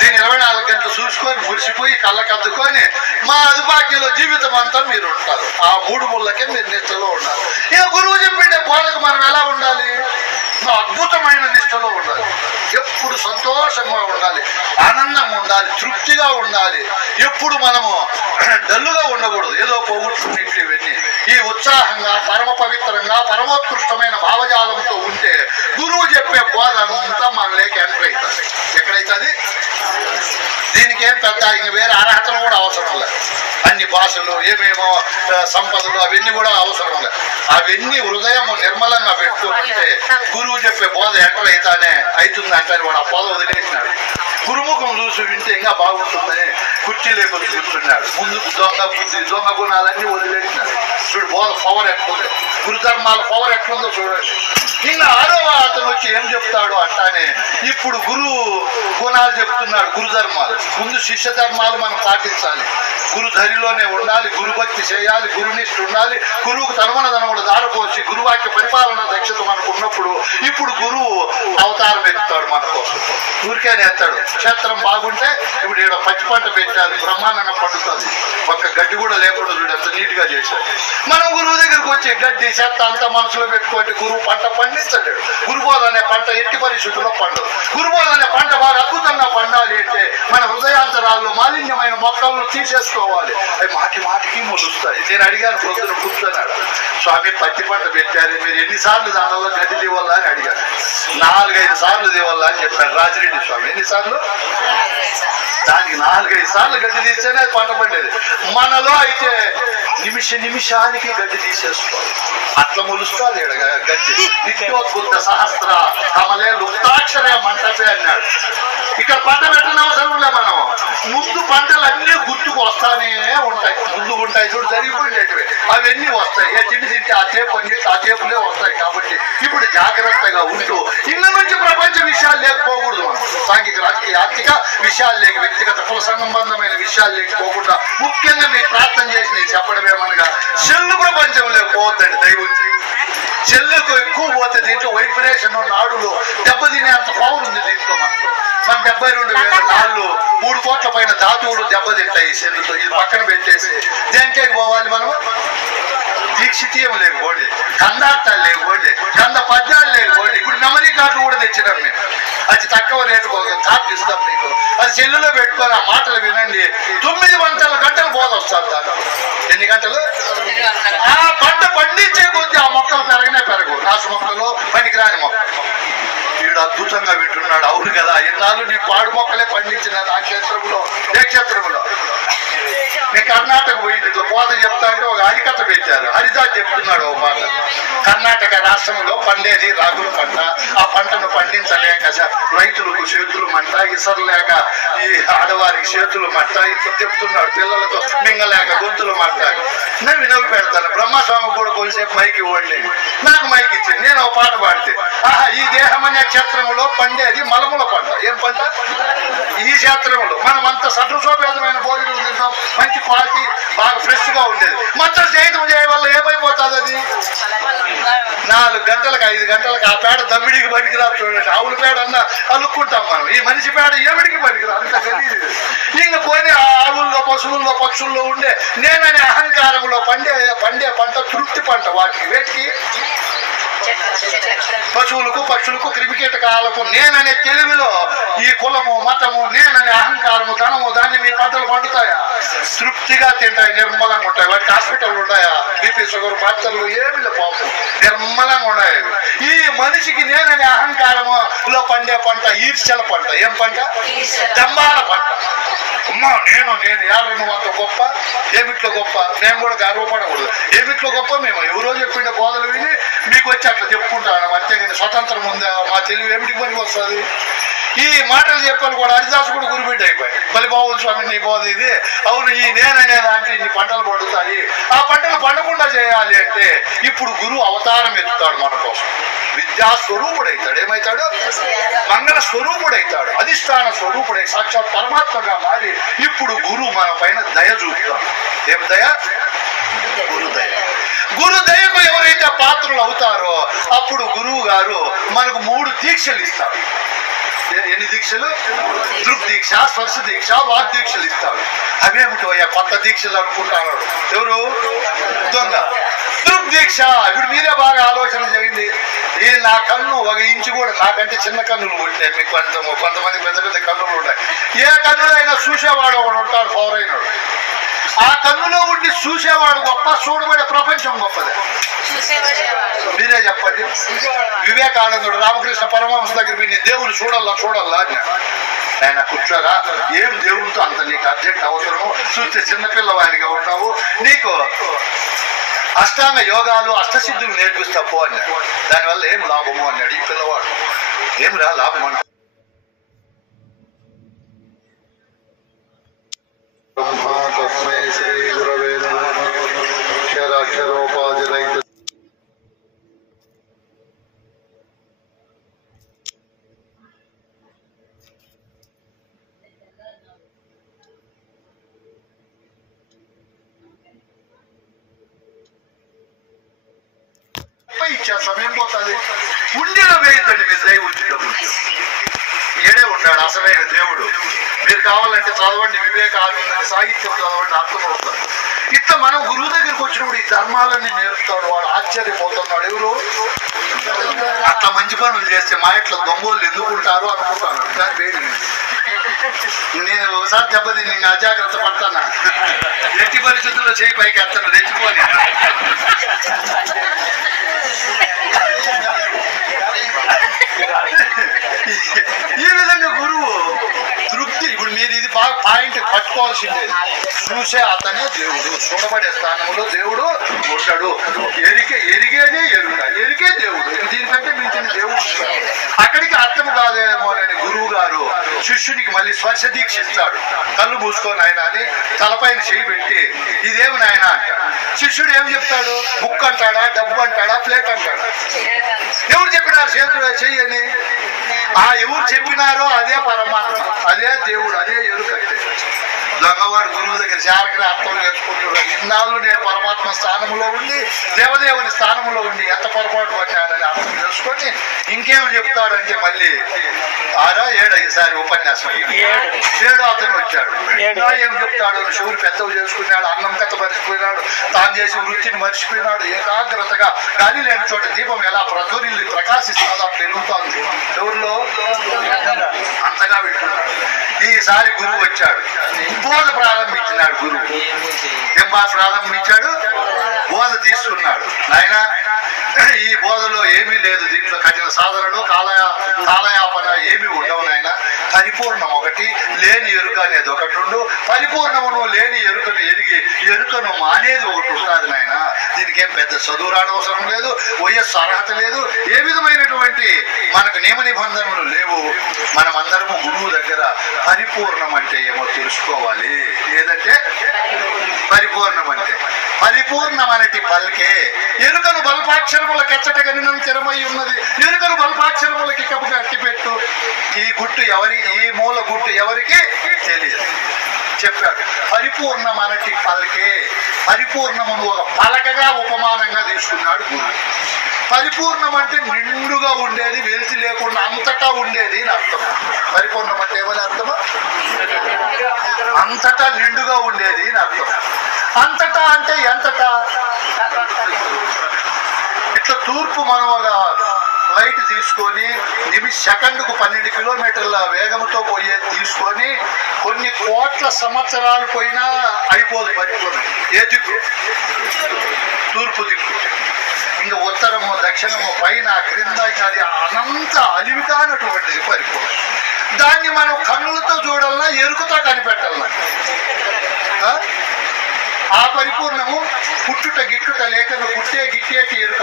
దీన్ని 24 గంటలు చూసుకొని మురిసిపోయి కళ్ళకద్దుకొని మా అదుపాక్యంలో జీవితం అంతా మీరు ఉంటారు. ఆ 3 ముళ్ళకే మీరు నిష్టలో ఉండాలి. ఇక గురువు చెప్పిండే బోధకు మనం ఎలా ఉండాలి? అద్భుతమైన నిష్టలో ఉండాలి. ఎప్పుడు సంతోషంగా ఉండాలి, ఆనందంగా ఉండాలి, తృప్తిగా ఉండాలి. ఎప్పుడు మనము డల్లుగా ఉండకూడదు. ఏదో పోగొట్టుకుని ఇవన్నీ ఈ ఉత్సాహంగా పరమ పవిత్రంగా పరమోత్కృష్టమైన భావజాలంతో ఉంటే గురువు చెప్పే బోధ అంతా మనలోకి ఎంటర్ అవుతుంది. ఎక్కడైతుంది? దీనికి ఏం పెద్ద ఇంక వేరే అర్హతలు కూడా అవసరం లేదు. అన్ని భాషలు ఏమేమో సంపదలు అవన్నీ కూడా అవసరం లేదు. అవన్నీ హృదయం నిర్మలంగా పెట్టుకుంటే గురువు చెప్పే బోధ ఎంటర్ అవుతుంది అంటారు. వాడు ఆ బోధ వదిలేసినాడు. గురుముఖం చూసి వింటే ఇంకా బాగుంటుందని కుర్చీ లేకపోతే కూర్చున్నాడు. ముందుకు దొంగ బుద్ధి దొంగ గుణాలన్నీ వదిలేసినాడు. చూడు బోధ పవర్ ఎట్లుందో, గురుధర్మాల పవర్ ఎట్లుందో చూడండి. ఇంకా ఆరవ అతను వచ్చి ఏం చెప్తాడు అంటానే ఇప్పుడు గురువు గుణాలు చెప్తున్నాడు. గురుధర్మాలు ముందు శిష్య ధర్మాలు మనం పాటించాలి. గురు ధరిలోనే ఉండాలి, గురుభక్తి చేయాలి, గురునిష్ఠ ఉండాలి, గురువుకు తనుమనదనములు దారిపోసి గురువాక్య పరిపాలన దక్షత మనకు ఉన్నప్పుడు ఇప్పుడు గురువు అవతారం ఎత్తుతాడు మన కోసం. ఊరికేనే ఎత్తాడు. క్షేత్రం బాగుంటే ఇప్పుడు ఈడ పచ్చి పంట పెట్టాలి, బ్రహ్మాండంగా పండుతుంది. ఒక్క గడ్డి కూడా లేకుండా చూడు ఎంత నీట్ గా చేశాడు. మనం గురువు దగ్గరికి వచ్చి గడ్డి చెత్త అంతా మనసులో పెట్టుకోండి. గురువు పంట పండించలేడు. గురుబోధ అనే పంట ఎట్టి పరిస్థితుల్లో పండదు. గురుబోధ అనే పంట బాగా అద్భుతంగా పండాలి అంటే మన హృదయాంతరాల్లో మాలిన్యమైన మొక్కలను తీసేసుకోవాలి. అవి మాటి మాటికి మొలుస్తాయి. నేను అడిగాను పొద్దున కూర్చున్నాడు, స్వామి పత్తి పంట పెట్టారు, మీరు ఎన్నిసార్లు దానివల్ల గడ్డి దివల్లా అని అడిగాను. 4-5 సార్లు దివల్లా అని చెప్పాడు రాజిరెడ్డి స్వామి. ఎన్నిసార్లు? దానికి 4-5 సార్లు గడ్డి తీస్తేనే పంట పండేది. మనలో అయితే నిమిషానికి గడ్డి తీసేసుకోవాలి. అట్లా మొలుస్తుంది గడ్డి. నిత్యోద్బుద్ధ సహస్ర కమలే లుప్తాక్షరే మంటపే అన్నాడు. ఇక్కడ పంట పెట్టిన అవసరం లే. మనం ముందు పంటలన్నీ గుర్తుకు వస్తానే ఉంటాయి. ముందు ఉంటాయి చూడు జరిగిపోయినవి అవన్నీ వస్తాయి. ఏ తిండి తింటే ఆ చేపు అన్ని ఆ చేపులే వస్తాయి. కాబట్టి ఇప్పుడు జాగ్రత్తగా ఉంటూ ఇళ్ళ నుంచి ప్రపంచ విషయాలు లేకపోకూడదు. మనం సాంఘిక రాజకీయ ఆర్థిక విషయాలు లేక వ్యక్తిగత కుల సంబంధమైన విషయాలు లేకపోకుండా ముఖ్యంగా మీరు ప్రార్థన చేసి నేను చెప్పడమేమనగా చెల్లు ప్రపంచంలో పోతాడు దైవం. చెల్లకు ఎక్కువ పోతే దీంట్లో వైబ్రేషన్ నాడులో దెబ్బతినేంత పవర్ ఉంది దీంట్లో. మన 72,000 నాళ్ళు 3 కోట్ల పైన ధాతువులు దెబ్బతింటాయి శరీరంతో. ఇది పక్కన పెట్టేసి దేనికే పోవాలి మనం? దీక్షితీయం లేకపోండి, కందార్థాలు లేకపోండి, గంధ పద్యాలు లేకపోండి. ఇప్పుడు మెమరీ కార్డు కూడా తెచ్చినాం మేము. అది తక్కువ రేటు కార్డు ఇస్తాం మీకు. అది సెల్లులో పెట్టుకొని ఆ మాటలు వినండి. 9 గంటలు బోధ వస్తారు. దాంట్లో ఎన్ని గంటలు? ఆ పంట పండించే కొద్దీ ఆ మొక్కలు పెరగనే పెరగవు. రాసు మొక్కలు పనికిరాని మొక్కలు. వీడు అద్భుతంగా వింటున్నాడు. అవును కదా, ఎన్నాళ్ళు నీ పాడు మొక్కలే పండించిన ఆ క్షేత్రంలో. ఏ క్షేత్రంలో? నేను కర్ణాటక పోయింది. బోధ చెప్తా అంటే ఒక హరికథ పెట్టారు. హరిదాస్ చెప్తున్నాడు ఒక మాట. కర్ణాటక రాష్ట్రంలో పండేది రాగుల పంట. ఆ పంటను పండించలేక రైతులకు చేతులు మంట, ఇసరు లేక ఈ ఆడవారికి చేతులు మంట. ఇట్లా చెప్తున్నాడు. పిల్లలతో మింగలేక గొంతులు మంట. నవ్వి పెడతాను. బ్రహ్మస్వామి కూడా కొంచెంసేపు మైకి ఇవ్వండి. నాకు మైకి ఇచ్చింది. నేను ఒక పాట పాడితే ఈ దేహం అనే క్షేత్రంలో పండేది మలముల పంట. ఏం పంట? ఈ క్షేత్రంలో మనం అంత సదృశోపేతమైన భోజనం తింటాం. మంచి క్వాలిటీ బాగా ఫ్రెష్ గా ఉండేది. మొత్తం సేద్యం చేయడం వల్ల ఏమైపోతుంది? అది 4 గంటలకు 5 గంటలకు ఆ పేడ దమ్మిడికి పనికిరాదు. చూడండి, ఆవుల పేడ అన్నా అలుక్కుంటాం మనం. ఈ మనిషి పేడ ఏమిడికి పనికిరాదు. అంత ఖరీదు. ఇంక పోయి ఆ ఆవుల్లో పశువుల్లో పక్షుల్లో ఉండే నేననే అహంకారంలో పండే పంట తృప్తి పంట. వాటికి వేటికి? పశువులకు పక్షులకు క్రిమికీటకాలకు నేననే తెలివిలో ఈ కులము మతము నేననే అహంకారము ధనము దాన్ని మీ పంటలు పండుతాయా? తృప్తిగా తింటాయి, నిర్మలంగా ఉంటాయి. వాటికి హాస్పిటల్ ఉన్నాయా? బీపీ షుగర్ మాత్రలు ఏమి పాపం నిర్మలంగా ఉన్నాయి. ఈ మనిషికి నేననే అహంకారములో పండే పంట ఈర్ష్యల పంట. ఏం పంట? దంబాల పంట. అమ్మా నేను యారు నువ్వు అంత గొప్ప, ఏమిట్లో గొప్ప? మేము కూడా గర్వపడకూడదు. ఏమిట్లో గొప్ప? మేము ఎవరో చెప్పిండే బోధలు విని మీకు వచ్చి అట్లా చెప్పుకుంటాను. అంతేగాని స్వతంత్రం ఉందా? మా తెలివి ఏమిటికి పనికి వస్తుంది? ఈ మాటలు చెప్పాలి కూడా. హరిదాసు కూడా గురిబిడ్డ అయిపోయి బలి బాబు స్వామి నీ బోధ ఇది. అవును, ఈ నేననే దాంట్లో ఇన్ని పంటలు పండుతాయి. ఆ పంటలు పండకుండా చేయాలి అంటే ఇప్పుడు గురువు అవతారం ఎత్తుతాడు మన కోసం. విద్యా స్వరూపుడైతాడు. ఏమైతాడు? మంగళ స్వరూపుడైతాడు. అధిష్టాన స్వరూపుడై సాక్షాత్ పరమాత్మగా మారి ఇప్పుడు గురువు మన పైన దయ చూపుతాడు. ఏం దయ? గురుదయ. గురుదయకు ఎవరైతే పాత్రలు అవుతారో అప్పుడు గురువు గారు మనకు 3 దీక్షలు ఇస్తారు. ఎన్ని దీక్షలు? దృగ్దీక్ష, స్పర్శ దీక్ష, వాగ్దీక్షలు ఇస్తాడు. అవేమిటో కొత్త దీక్షలు అనుకుంటాడు ఎవరు? దొంగ. దృగ్దీక్ష. ఇప్పుడు మీరే బాగా ఆలోచన చేయండి. నా కన్ను 1 ఇంచు కూడా, నాకంటే చిన్న కన్నులు ఉంటాయి. మీకు కొంతమంది పెద్ద పెద్ద కన్నులు ఉంటాయి. ఏ కన్నులైనా చూసేవాడు ఒకడు ఉంటాడు, పౌరైనడు. ఆ కన్నులో ఉండి చూసేవాడు గొప్ప, చూడబడే ప్రపంచం గొప్పదే. మీరే చెప్పండి. వివేకానందుడు రామకృష్ణ పరమహంస దగ్గర విని దేవుని చూడాలా అన్నాడు. ఆయన కూర్చోరా, ఏం దేవుడితో అంత నీకు అర్జెంట్ అవసరము, చూస్తే చిన్నపిల్లవాడిగా ఉంటావు, నీకు అష్టాంగ యోగాలు అష్టసిద్ధులు నేర్పిస్తా పో అన్నాడు. దానివల్ల ఏం లాభము అన్నాడు ఈ పిల్లవాడు. ఏమిరా లాభం అన్నాడు. తస్మై శ్రీ గురవే నమః. అక్షరాక్షరోపాధిరహిత ఇచ్చా సమయం పోతుంది. ఉండిలో వేయద్దండి మీరు దయ ఉంచేటప్పుడు. ఏడే ఉన్నాడు అసలైన దేవుడు. మీరు కావాలంటే చదవండి, వివేకానంద సాహిత్యం చదవండి, అర్థమవుతాడు. ఇట్లా మనం గురువు దగ్గరికి వచ్చినప్పుడు ఈ ధర్మాలన్నీ నేర్పుతాడు. వాడు ఆశ్చర్యపోతున్నాడు. ఎవరు అట్లా మంచి పనులు చేస్తే మా ఇట్లా దొంగోళ్ళు ఎందుకుంటారు అనుకుంటాను. కానీ వేడి నేను ఒకసారి దెబ్బతిని నేను అజాగ్రత్త పడతానా, ఎట్టి పరిస్థితుల్లో చేయి పైకి ఎత్తాను, రెచ్చిపోని. ఈ విధంగా గురువు తృప్తి. ఇప్పుడు మీరు ఇది బాగా పాయింట్ పట్టుకోవాల్సిందేది. చూసే అతనే దేవుడు, చూడబడే స్థానంలో దేవుడు ఉంటాడు. ఎరిగేదే ఎరిగే దేవుడు. దీనికంటే మించిన దేవుడు అక్కడికి అర్థం కాదేమో అని గురువు గారు శిష్యునికి మళ్ళీ స్పర్శ దీక్ష ఇస్తాడు. కళ్ళు మూసుకొని ఆయన అని తలపైన చేయి పెట్టి ఇదేమి నాయన అంటాడు. శిష్యుడు ఏం చెప్తాడు? బుక్ అంటాడా, డబ్బు అంటాడా, ప్లేట్ అంటాడా? ఎవరు చెప్పినారు చేతులు చెయ్యని? ఎవరు చెప్పినారో అదే పరమాత్మ, అదే దేవుడు, అదే ఎరుకంటే. దొంగవాడు గురువు దగ్గర జాగ్రత్తగా అర్థం చేసుకుంటున్నాడు. ఇన్నాళ్ళు నేను పరమాత్మ స్థానంలో ఉండి దేవదేవుని స్థానంలో ఉండి ఎంత పొరపాటు పడ్డానని అర్థం చేసుకొని ఇంకేమి చెప్తాడంటే మళ్ళీ 6 7 ఈసారి ఉపన్యాసం 7 అతను వచ్చాడు. ఏం చెప్తాడు? శివుడు పెద్దవి చేసుకున్నాడు, అన్నం కథ మర్చిపోయినాడు, తాను చేసి వృత్తిని మర్చిపోయినాడు. ఏకాగ్రతగా గాలి లేని చోట దీపం ఎలా ప్రజ్వరిల్లి ప్రకాశిస్తుందో అట్లా వెలుగుతోంది. ఎవరిలో అంతగా పెట్టుకున్నాడు. ఈసారి గురువు వచ్చాడు, బోధ ప్రారంభించినాడు. గురువు ఏం ప్రారంభించాడు? బోధ తీసుకున్నాడు. ఆయన ఈ బోధలో ఏమీ లేదు, దీంట్లో కఠిన సాధనలు కాలయాపన ఏమీ ఉండవు నాయన. పరిపూర్ణం ఒకటి, లేని ఎరుక అనేది ఒకటి ఉండు. పరిపూర్ణమును లేని ఎరుకను ఎరుకను మానేది ఒకటి ఉంటుంది నాయన. దీనికి ఏం పెద్ద చదువు రానవసరం లేదు, వయస్సు అర్హత లేదు, ఏ విధమైనటువంటి మనకు నియమ నిబంధనలు లేవు. మనమందరము గురువు దగ్గర పరిపూర్ణం అంటే ఏమో తెలుసుకోవాలి. ఏదంటే పరిపూర్ణం అంటే పరిపూర్ణమనటి పలికే ఎరుకను బల్పాక్షరములకు ఎచ్చటగనినం స్థిరమై ఉన్నది. ఎరుకను బల్పాక్షరములకి కప్పు కట్టిపెట్టు. ఈ గుట్టు ఈ మూల గుట్టు ఎవరికి తెలియదు చెప్పాడు. పరిపూర్ణమనటి పలికే, పరిపూర్ణమును ఒక పలకగా ఉపమానంగా తీసుకున్నాడు గురువు. పరిపూర్ణం అంటే నిండుగా ఉండేది, వెలిసి లేకుండా అంతటా ఉండేది అని అర్థం. పరిపూర్ణం అంటే ఏమని అర్థమా? అంతటా నిండుగా ఉండేది అని అర్థం. అంతటా అంటే ఎంతటా? ఇట్లా తూర్పు మనం ఒక ఫ్లైట్ తీసుకొని సెకండ్కు 12 కిలోమీటర్ల వేగంతో పోయేది తీసుకొని కొన్ని కోట్ల సంవత్సరాలు పోయినా అయిపోదు పరిపూర్ణం. ఏ దిక్కు? తూర్పు దిక్కు. ఇంకా ఉత్తరము, దక్షిణము, పైన, క్రింద, అది అనంత అలివికానటువంటిది పరిపూర్ణం. దాన్ని మనం కన్నులతో చూడాలన్నా, ఎరుకుతో కనిపెట్టాలన్నా. ఆ పరిపూర్ణము పుట్టుట గిట్టుట లేకను పుట్టే గిట్టేటి ఎరుక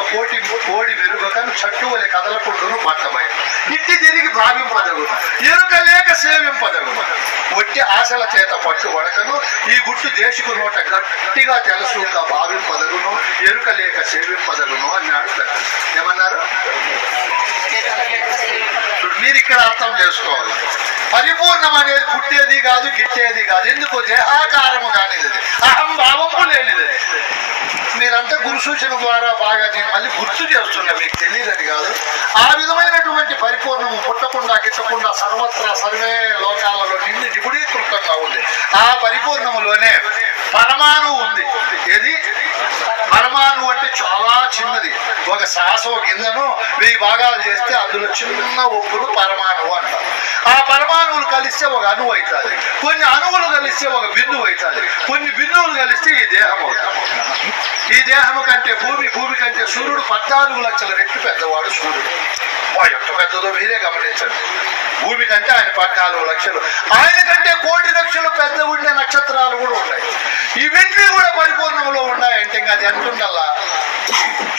కోడి మెరుగకను చట్టు వలె కదలకుండును పట్టబయ ఇట్టి తిరిగి భావింపదగును ఎరుక లేక సేవింపదగును ఒట్టి ఆశల చేత పట్టుబడకను ఈ గుట్టు దేశకు నోట గట్టిగా తెలుసుగా భావింపదగును ఎరుక లేక సేవింపదగును అన్నాడు. ఏమన్నారు? మీరు ఇక్కడ అర్థం చేసుకోవాలి. పరిపూర్ణం అనేది పుట్టేది కాదు, గిట్టేది కాదు. ఎందుకు? దేహాకారము కానిది, అహంభావము లేనిది. మీరంతా గురు సూచన ద్వారా బాగా నేను మళ్ళీ గుర్తు చేస్తున్నా, మీకు తెలియదని కాదు. ఆ విధమైనటువంటి పరిపూర్ణము పుట్టకుండా గిట్టకుండా సర్వత్రా సర్వే లోకాలలో నిండి నిపుణీకృతంగా ఉంది. ఆ పరిపూర్ణములోనే పరమాణువు ఉంది. ఏది? పరమాణువు అంటే చాలా చిన్నది. ఒక శ్వాస గింజను 1000 భాగాలు చేస్తే అందులో చిన్న ఒప్పును పరమాణువు అంటారు. ఆ పరమాణువులు కలిస్తే ఒక అణువు అవుతుంది, కొన్ని అణువులు కలిస్తే ఒక బిందువు అవుతుంది, కొన్ని బిందువులు కలిస్తే ఈ దేహం అవుతుంది. ఈ దేహము కంటే భూమి కంటే సూర్యుడు 14 లక్షల రెట్లు పెద్దవాడు సూర్యుడు. ఎంత పెద్దదో మీరే గమనించండి. భూమి కంటే ఆయన 14 లక్షలు, ఆయన కంటే 1 కోటి లక్షలు పెద్ద ఉండే నక్షత్రాలు కూడా ఉన్నాయి. ఇవన్నీ కూడా పరిపూర్ణంలో ఉన్నాయంటే ఇంకా అది ఎంత ఉండాలా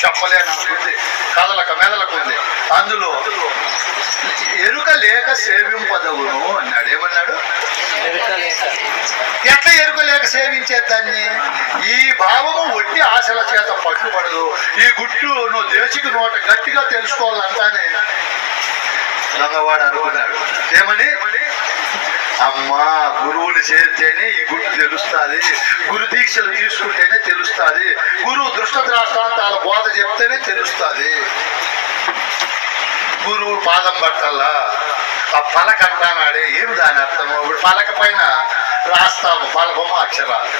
చెప్పలేనంటుంది, కదలక మెదలకుంది. అందులో ఎరుక లేక సేవింపదవును అన్నాడు. ఏమన్నాడు? ఎట్లా ఎరుక లేక సేవించేదాన్ని? ఈ భావము ఒట్టి ఆశల చేత పట్టుబడదు. ఈ గుట్టు నువ్వు దేశికి నోట గట్టిగా తెలుసుకోవాలంటానే రంగవాడు అనుకున్నాడు. ఏమని? అమ్మా గురువుని చేరితేనే ఈ గుట్టు తెలుస్తుంది, గురు దీక్షలు తీసుకుంటేనే తెలుస్తుంది, గురువు దృష్ట ద్రాష్టాంతాల బోధ చెప్తేనే తెలుస్తుంది. గురువు పాదం పట్టాలా? ఆ పలక అంటానాడే ఏమి దాని అర్థము? ఇప్పుడు పలక పైన రాస్తాము బలపము అక్షరాలు,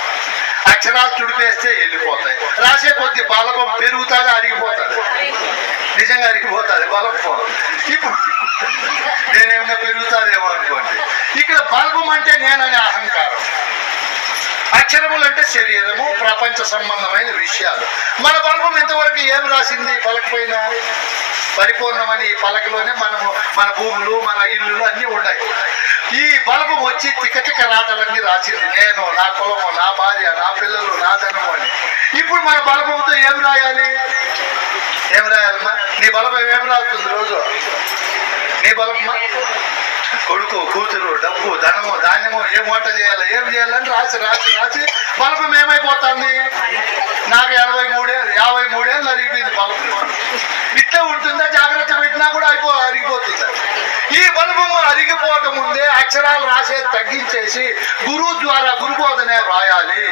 అక్షరాలు చుడిపేస్తే వెళ్ళిపోతాయి. రాసే కొద్ది బలపం పెరుగుతుంది, అరిగిపోతుంది. నిజంగా అరిగిపోతుంది బలపం. ఇప్పుడు నేనేమన్నా పెరుగుతుందేమో అనుకోండి. ఇక్కడ బల్బం అంటే నేననే అహంకారం, అక్షరములు అంటే శరీరము, ప్రపంచ సంబంధమైన విషయాలు. మన బల్బం ఇంతవరకు ఏం రాసింది పలక పైన? పరిపూర్ణమని ఈ పలకలోనే మన భూములు, మన ఇల్లులు అన్నీ ఉన్నాయి. ఈ బల్బం వచ్చి తిక్క రాతలన్నీ రాసింది. నేను, నా కులము, నా భార్య, నా పిల్లలు, నా ధనము అని. ఇప్పుడు మన బల్బంతో ఏం రాయాలి? ఏం రాయాలమ్మా? నీ బల్బం ఏం రాస్తుంది రోజు? నీ బల్బమ్మా కొడుకు, కూతురు, డబ్బు, ధనము, ధాన్యము, ఏం వంట చేయాలి, ఏం చేయాలని రాసి రాసి రాసి బల్బం ఏమైపోతుంది? నాకు 53 ఏళ్ళు అరిగిపోయింది బల్బం. ఇట్లా ఉంటుందా? జాగ్రత్త పెట్టినా కూడా అరిగిపోతుంది. ఈ బల్బము అరిగిపోక ముందే అక్షరాలు రాసేది తగ్గించేసి గురువు ద్వారా గురుబోధనే రాయాలి.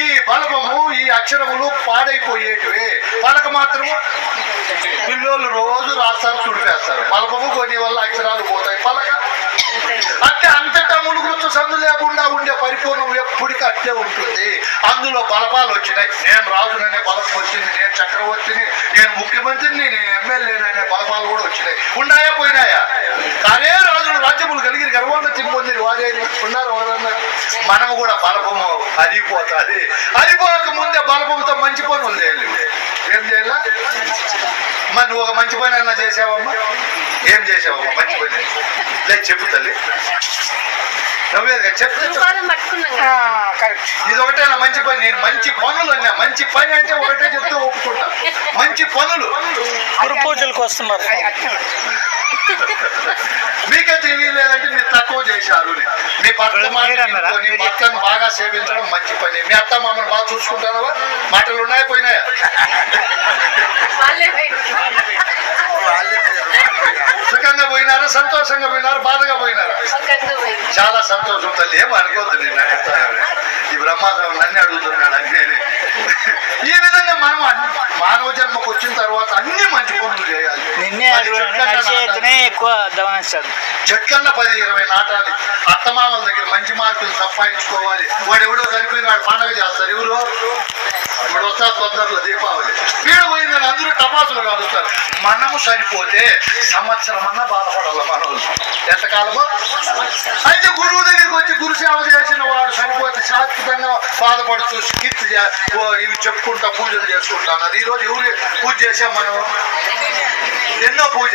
ఈ బల్బము, ఈ అక్షరములు పాడైపోయేటివే. పలక మాత్రము పిల్లలు రోజు రాస్తారు, చుడిపేస్తారు. బల్బము కొన్ని వల్ల అక్షరాలు పోతాయి, పలక అట్టే అంతటా ములుగుతూ సందు లేకుండా ఉండే పరిపూర్ణం ఎప్పటికీ అట్టే ఉంటుంది. అందులో బలపాలు వచ్చినాయి. నేను రాజుననే బలపం వచ్చింది, నేను చక్రవర్తిని, నేను ముఖ్యమంత్రిని, నేను ఎమ్మెల్యేననే బలపాలు కూడా వచ్చినాయి. ఉన్నాయా పోయినాయా? కానీ రాజులు రాజ్యములు కలిగి గర్వంగా పొందిన వారేని ఉన్నారు. ఎవరన్నా? మనము కూడా బలపము అరిగిపోతుంది. అరిపోక ముందే బలపంతో మంచి పనులు చేయాలి. ఏం చేయాలా? మరి నువ్వు ఒక మంచి పని అన్నా చేసావమ్మా? ఏం చేసావమ్మా మంచి పని? లేదు చెప్పు తల్లి, నువ్వేగా చెప్తే ఇది ఒకటేనా మంచి పని? నేను మంచి పనులు అన్నా. మంచి పని అంటే ఒకటే చెప్తే ఒప్పుకుంటా. మంచి పనులు గురు పూజలకు వస్తున్నారు. మీకే తెలియలేదంటే మీరు తక్కువ చేశారు. మీ భర్తను బాగా సేవించడం మంచి పని. మీ అత్త మామను బాగా చూసుకుంటారా? మాటలు ఉన్నాయా పోయినాయా? సుఖంగా పోయినారా? సంతోషంగా పోయినారా? బాధగా పోయినారా? చాలా సంతోషం తల్లి. ఏం అనుకోవద్దు, నేను అడుగుతాను. ఈ బ్రహ్మాండం నన్ను అడుగుతున్నాడు అని. ఈ విధంగా మనం మానవ జన్మకు వచ్చిన తర్వాత అన్ని మంచి పనులు చేయాలి. చెట్లన్న 10-20 నాటాలి. అత్తమామల దగ్గర మంచి మార్కులు సంపాదించుకోవాలి. వాడు ఎవడో చనిపోయిన వాడు పండగ చేస్తారు. ఎవరు? ఇప్పుడు వస్తారు తొందరలో దీపావళి. వీడు పోయిందని అందరూ టపాసులు కాలుస్తారు. మనము చనిపోతే సంవత్సరం అన్నా బాధపడాలి మనం. ఎంతకాలమో? అయితే గురువు దగ్గరికి వచ్చి గురు సేవ చేసిన వాడు చనిపోతే శాశ్వతంగా బాధపడుతూ కీర్తి ఇవి చెప్పుకుంటా పూజలు చేసుకుంటున్నారు. ఈరోజు ఎవరు పూజ చేసాం మనం? ఎన్నో పూజ.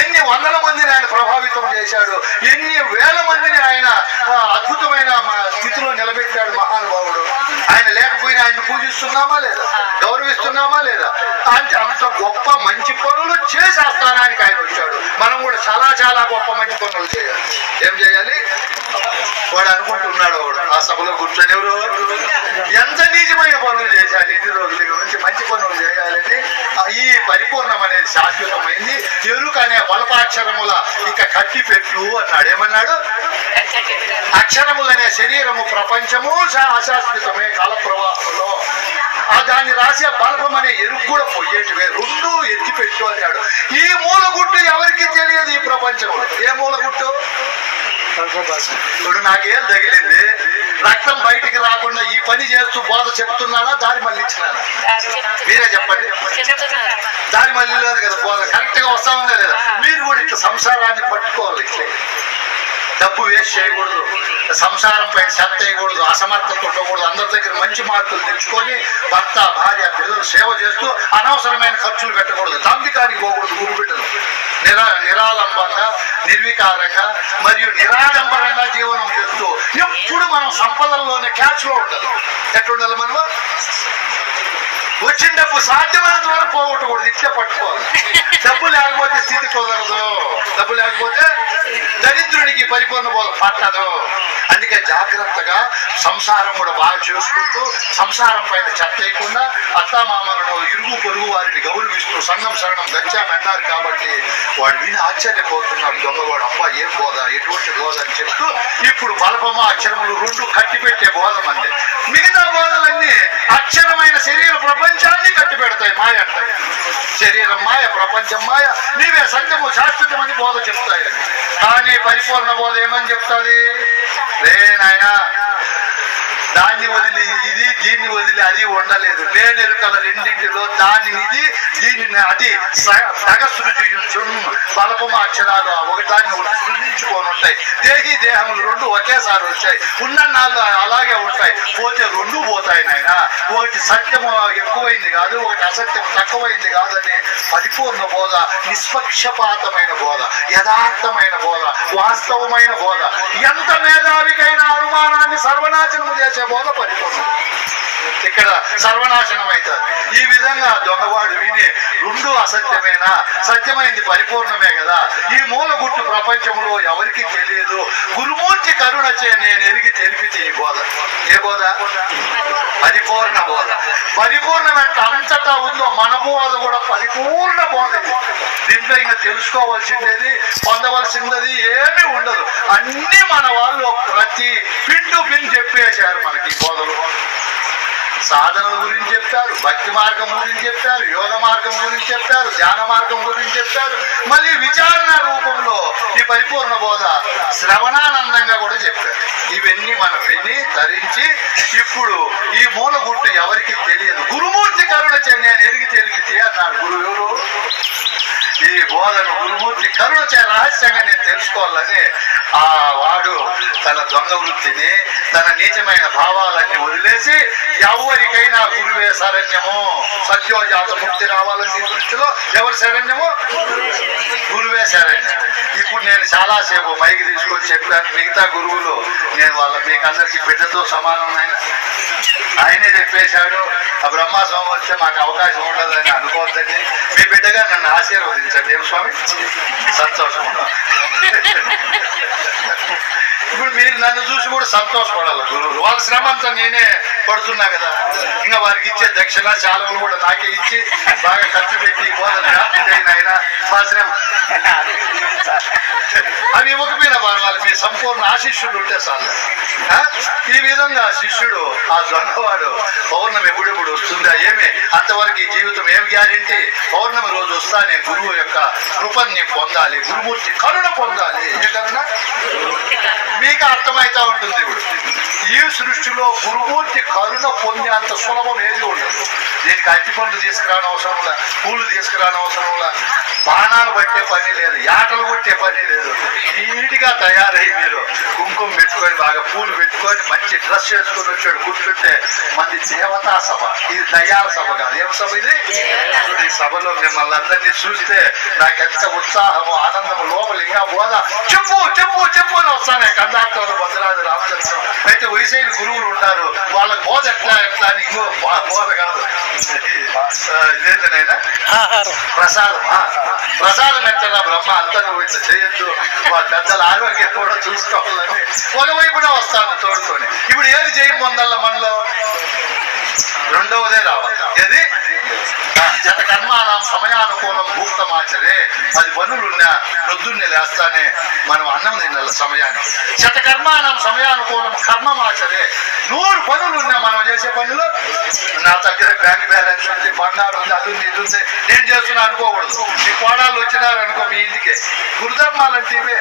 ఎన్ని వందల మందిని ఆయన ప్రభావితం చేశాడు, ఎన్ని వేల మందిని ఆయన అద్భుతమైన స్థితిలో నిలబెట్టాడు మహానుభావుడు. ఆయన లేకపోయినా ఆయన పూజిస్తున్నామా లేదా? గౌరవిస్తున్నామా లేదా? అంటే అంత గొప్ప మంచి పనులు చేసి ఆ స్థానానికి ఆయన వచ్చాడు. మనం కూడా చాలా చాలా గొప్ప మంచి పనులు చేయాలి. ఏం చేయాలి? వాడు అనుకుంటున్నాడు, వాడు ఆ సభలో కూర్చొని ఎవరు ఎంత నీచమైన పనులు చేశాడు, ఇన్ని రోజుల నుంచి మంచి పనులు చేయాలని. ఈ పరిపూర్ణం అనేది శాశ్వతమైంది. ఎరుక అనే బలపాక్షరముల ఇక కట్టి పెట్టు అన్నాడు. ఏమన్నాడు? అక్షరములనే శరీరము ప్రపంచము అశాశ్వతమే కాల ప్రవాహంలో. దాన్ని రాసే బల్బం అనే ఎరుకు కూడా పోయేటివే. రెండు ఎత్తిపెట్టు అన్నాడు. ఈ మూల గుట్టు ఎవరికి తెలియదు ఈ ప్రపంచంలో. ఏ మూల గుట్టు? ఇప్పుడు నాకేం తగిలింది, రక్తం బయటికి రాకుండా ఈ పని చేస్తూ బోధ చెప్తున్నానా, దారి మళ్ళీ ఇచ్చినానా? మీరే చెప్పండి. దాని మళ్ళీ లేదు కదా బోధ కరెక్ట్ గా వస్తా ఉందా లేదా. మీరు కూడా ఇట్లా సంసారాన్ని పట్టుకోవాలి. ఇట్లే డబ్బు వేస్ట్ చేయకూడదు, సంసారం పైన శ్రద్ధ చేయకూడదు, అసమర్థత ఉండకూడదు. అందరి దగ్గర మంచి మార్కులు తెచ్చుకొని భర్త భార్య పిల్లలు సేవ చేస్తూ అనవసరమైన ఖర్చులు పెట్టకూడదు. దంభికానికి పోకూడదు. గురు బిడ్డలు నిరాలంబంగా నిర్వికారంగా మరియు నిరాడంబరంగా జీవనం చేస్తూ ఎప్పుడు మనం సంపదల్లోనే క్యాచ్ లో ఉండాలి. ఎట్లుండాలి మనం? వచ్చిన డబ్బు సాధ్యమైనంత వరకు పోగొట్టకూడదు. ఇట్లా పట్టుకోవాలి. డబ్బు లేకపోతే స్థితి కుదరదు. డబ్బు లేకపోతే దరిద్రునికి పరిపూర్ణ బోధ పట్టదు. అందుకే జాగ్రత్తగా సంసారం కూడా బాగా చేసుకుంటూ సంసారం పైన చెత్త వేయకుండా అత్తామామలను ఇరుగు పొరుగు వారిని గౌరవిస్తూ సంఘం శరణం గచ్చామన్నారు కాబట్టి వాడు విని ఆశ్చర్యపోతున్నాడు. దొంగవాడు అబ్బా ఏం బోధ, ఎటువంటి బోధ అని చెప్తూ ఇప్పుడు బలపమ అక్షరములు రెండు కట్టి పెట్టే బోధ మంది. మిగతా బోధలన్నీ అక్షరమైన శరీర ప్రపంచాన్ని కట్టి పెడతాయి. మాయ అంటాయి. శరీరం మాయ, ప్రపంచం మాయ, నీవే సత్యము శాశ్వతమని బోధ చెప్తాయి. కానీ పరిపూర్ణ బోధ ఏమని చెప్తాది? రే నాయనా, దాన్ని వదిలి ఇది, దీన్ని వదిలి అది ఉండలేదు. నేనెరుకల రెండింటిలో దాని ఇది, దీనిని అది సగసృజించు. బలపమ అక్షరాలు ఒకదాన్ని సృజించుకొని ఉంటాయి. దేహి దేహములు రెండు ఒకేసారి వచ్చాయి. ఉన్న నాళ్ళు అలాగే ఉంటాయి. పోతే రెండు పోతాయి నాయన. ఒకటి సత్యము ఎక్కువైంది కాదు, ఒకటి అసత్యం తక్కువైంది కాదని పరిపూర్ణ బోధ, నిష్పక్షపాతమైన బోధ, యథార్థమైన బోధ, వాస్తవమైన బోధ, ఎంత మేధావికైన అనుమానాన్ని సర్వనాశనము చేసే బోధ పరిపూర్ణ. ఇక్కడ సర్వనాశనం అవుతుంది. ఈ విధంగా దొంగవాడు విని రెండు అసత్యమేనా, సత్యమైంది పరిపూర్ణమే కదా, ఈ మూల గుట్టు ప్రపంచంలో ఎవరికి తెలియదు, గురుమూర్తి కరుణచే నేను ఎరిగి తెలిపితే ఈ బోధ. ఏ బోధ? పరిపూర్ణ బోధ. పరిపూర్ణమైన అంతటా ఉందో మన బోధ కూడా పరిపూర్ణ బోధ. దీంట్లో ఇంకా తెలుసుకోవాల్సిందేది పొందవలసింది ఏమీ ఉండదు. అన్ని మన వాళ్ళు ప్రతి పిన్ టు పిన్ చెప్పేశారు మనకి బోధలు. సాధనల గురించి చెప్పారు, భక్తి మార్గం గురించి చెప్పారు, యోగ మార్గం గురించి చెప్పారు, ధ్యాన మార్గం గురించి చెప్పారు. మళ్ళీ విచారణ రూపంలో ఈ పరిపూర్ణ బోధ శ్రవణానందంగా కూడా చెప్పారు. ఇవన్నీ మనం విని ధరించి ఇప్పుడు ఈ మూల గుట్టు ఎవరికి తెలియదు, గురుమూర్తి కరుణ నేను ఎరిగి తెలిపితే అన్నాడు. గురువు ఎవరు? ఈ బోధను గురుమూర్తి కరుణ రహస్యంగా నేను తెలుసుకోవాలని ఆ వాడు తన దొంగ వృత్తిని, తన నీచమైన భావాలన్నీ వదిలేసి ఎవరికైనా గురువే శరణ్యము, సత్యోజాత ముక్తి రావాలని దృష్టిలో ఎవరు శరణ్యము? గురువే శరణ్యం. ఇప్పుడు నేను చాలాసేపు మైకి తీసుకొని చెప్పాను. మిగతా గురువులు నేను మీకు అందరికీ బిడ్డతో సమానం. ఆయనే చెప్పేశాడు. ఆ బ్రహ్మస్వామి వస్తే మాకు అవకాశం ఉండదని అనుకోవద్దండి. మీ బిడ్డగా నన్ను ఆశీర్వదించండి. ఏం స్వామి? సంతోషం. ఇప్పుడు మీరు నన్ను చూసి కూడా సంతోషపడాలి. గురువులు వాళ్ళ శ్రమ అంతా నేనే పడుతున్నా కదా, ఇంకా వారికి ఇచ్చే దక్షిణ చాలవులు కూడా నాకే ఇచ్చి బాగా ఖర్చు పెట్టి అయినా మా శ్రమ అవి ఇవ్వకపోయినా పర్వాలి. మీ సంపూర్ణ ఆశిష్యుడు ఉంటే చాలు. ఈ విధంగా శిష్యుడు ఆ దొంగవాడు పౌర్ణమి ఎప్పుడెప్పుడు వస్తుందా ఏమి, అంతవరకు ఈ జీవితం ఏం గ్యారెంటీ? పౌర్ణమి రోజు వస్తా నేను గురువు యొక్క కృపని పొందాలి, గురుమూర్తి కరుణ పొందాలి. ఏ కరుణ? మీకు అర్థమైతా ఉంటుంది. ఇప్పుడు ఈ సృష్టిలో గురుమూర్తి కరుణ పొందే అంత సులభం ఏది ఉండదు. దీనికి అట్టి పండ్లు తీసుకురాని అవసరంలా, పూలు తీసుకురాని అవసరంలా, బాణాలు పట్టే పని లేదు, యాటలు కొట్టే పని లేదు. నీట్గా తయారై మీరు కుంకుమ పెట్టుకొని బాగా పూలు పెట్టుకొని మంచి డ్రెస్ చేసుకొని వచ్చాడు కూర్చుంటే మంది దేవతా సభ. ఇది దయాల సభ కాదు. ఏం సభ ఇది? ఈ సభలో మిమ్మల్ని అందరినీ చూస్తే నాకెంత ఉత్సాహము, ఆనందము, లోపల ఇంకా బోధ చెప్పు చెప్పు చెప్పు అని వస్తానే. కందార్థంలో భద్రాది రామచంద్రం అయితే వయసైన గురువులు ఉంటారు, వాళ్ళకి బోధ ఎట్లా ఎట్లా అని ఇంకో బోధ కాదు. ఇదేంటనైనా ప్రసాదం ఎట్లా బ్రహ్మ అంతా నువ్వు ఇట్లా చేయొద్దు, మా పెద్దల ఆరోగ్యం కూడా చూసుకోవాలని ఒకవైపున వస్తాను తోడుకొని. ఇప్పుడు ఏది చేయం పొందాల మనలో? రెండవదే రావాలి. ఏది? శతకర్మానం సమయానుకూలం భూక్తమాచరే. 10 పనులున్నా పొద్దున్నే లేస్తానే మనం అన్నం తినాలి సమయానికి. శతకర్మానం సమయానుకూలం కర్మమాచరే. 100 పనులున్నా మనం చేసే పనులు, నా దగ్గర బ్యాంక్ బ్యాలెన్స్ ఉంది, బంగారు ఉంది, అది ఉంది, ఇది ఉంది, నేను చేస్తున్నా అనుకోకూడదు. మీ కోడాలు వచ్చినారు అనుకో మీ ఇంటికి, గురుధర్మాలంటే ఇవే.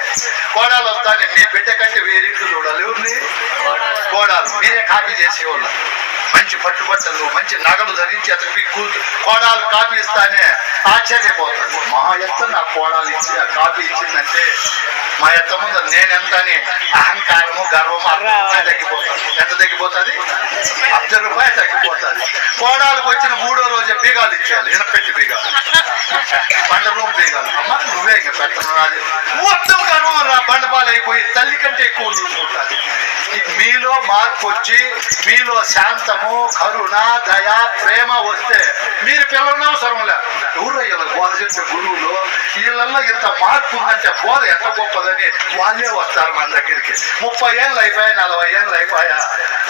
కోడాలు వస్తానే మీ బిడ్డ కంటే వేరింట్లు చూడాలి. ఎవరిని? కోడాలు. మీరే కాపీ చేసేవాళ్ళు. మంచి పట్టుబట్టలు మంచి నగలు ధరించి అతనికి కోడాలు కాపీ ఇస్తానే ఆశ్చర్యపోతాడు. మా ఎత్త నా కోడాలు ఇచ్చి ఆ కాపీ ఇచ్చిందంటే మా ఎత్త ముందు నేనెంత అని అహంకారము గర్వము తగ్గిపోతాడు. ఎంత తగ్గిపోతుంది? ₹10 తగ్గిపోతుంది. కోడాలకు వచ్చిన 3వ రోజే బీగాలు ఇచ్చేయాలి, ఇనపెట్టి బీగాలు, బండ రూమ్ బీగాలు. అమ్మ నువ్వే ఇంకా పెట్టను రాదు, మొత్తం గర్వం రా బండపాలు అయిపోయి తల్లి కంటే ఎక్కువ చూసుకుంటుంది. మీలో మార్పు వచ్చి మీలో శాంతము కరుణ దయ ప్రేమ వస్తే మీరు పిల్లలు అవసరం లేదు. ఎవరు అయ్యారు బోధ చెప్పే గురువులు? వీళ్ళల్లో ఇంత మార్పు ఉందంటే బోధ ఎంత గొప్పదని వాళ్ళే వస్తారు మన దగ్గరికి. 30 ఏళ్ళు అయిపోయా, 40 ఏళ్ళు అయిపోయా,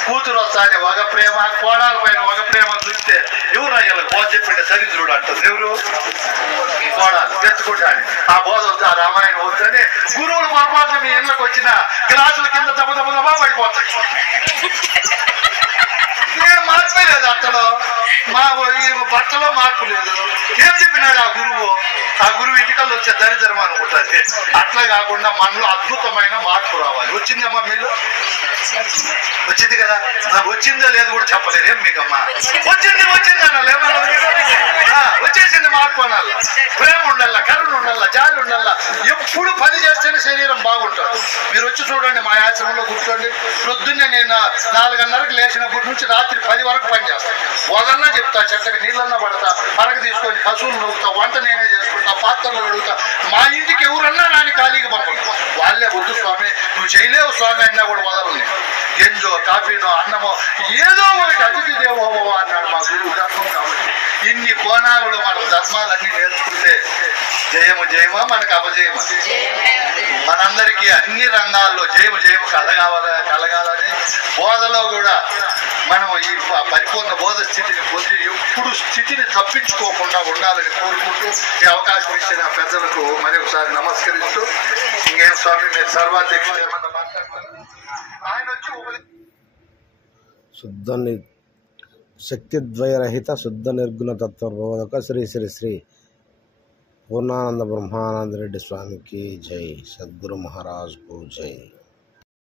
కూతురు వస్తానే ఒక ప్రేమ, కోడాల పైన ఒక ప్రేమ చూస్తే ఎవరు అయ్యారు బోధ చెప్పిండే దరిద్రుడు అంటారు. ఎవరు? కోడాలు తెచ్చుకుంటాను ఆ బోధ వద్దు, ఆ రామాయణం వద్దని గురువులు పొరపాటున మీ ఇళ్ళకి వచ్చిన గ్లాసుల కింద దెబ్బ పడిపోతాయి. నేను మార్పే లేదు అట్టలో, మా బట్టలో మార్పు లేదు. ఏం చెప్పినాడు ఆ గురువు? ఆ గురువు ఇంటికల్లో వచ్చే దరిద్రం అనుకుంటుంది. అట్లా కాకుండా మనలో అద్భుతమైన మార్పు రావాలి. వచ్చిందమ్మా మీలో? వచ్చింది కదా. నాకు వచ్చిందో లేదు కూడా చెప్పలేదు. ఏం మీకమ్మా వచ్చింది అనాలి. ఏమన్నా వచ్చేసింది మార్పు అనాలి. ప్రేమ ఉండాల, కరుణ ఉండాల, జాలి ఉండాల. ఎప్పుడు పని చేస్తేనే శరీరం బాగుంటుంది. మీరు వచ్చి చూడండి మా ఆశ్రమంలో కూర్చోండి. పొద్దున్నే నేను 4:30కి లేచినప్పటి నుంచి రాత్రి 10 వరకు పని చేస్తాను. వదన్నా చెప్తా, చెట్లకి నీళ్ళన్నా పడతా, పరగ తీసుకొని పశువులు నవ్వుతా, వంట నేనే చేసుకుంటా, పాత్రలు అడుగుతా. మా ఇంటికి ఎవరన్నా నాని ఖాళీగా పంపను. వాళ్ళే వద్దు స్వామి నువ్వు చేయలేవు స్వామి అన్నా కూడా వదలని. గంజో కాఫీనో అన్నమో ఏదో ఒకటి అతిథి దేవోభవ అన్నాడు మా గురువు ధర్మం. కాబట్టి ఇన్ని కోణాలలో మనం ధర్మాలన్నీ నేర్చుకుంటే జయము జయమా మనకు అపజయమా? మనందరికీ అన్ని రంగాల్లో జయము కలగాలని బోధలో కూడా మనం ఈ పరిపూర్ణ బోధ స్థితిని పొంది ఎప్పుడు స్థితిని తప్పించుకోకుండా ఉండాలని కోరుకుంటూ ఈ అవకాశం ఇచ్చిన పెద్దలకు మరి ఒకసారి నమస్కరిస్తూ, ఇంకేం స్వామి మీరు సర్వాధ్యక్షులు ఏమన్నా మాట్లాడతారు? ఆయన వచ్చి శుద్ధ శక్తిద్వయరహిత శుద్ధ నిర్గుణ తత్వ బోధక శ్రీ శ్రీ శ్రీ పూర్ణానంద బ్రహ్మానంద రెడ్డి స్వామికి జై. సద్గురు మహారాజ్కు జై.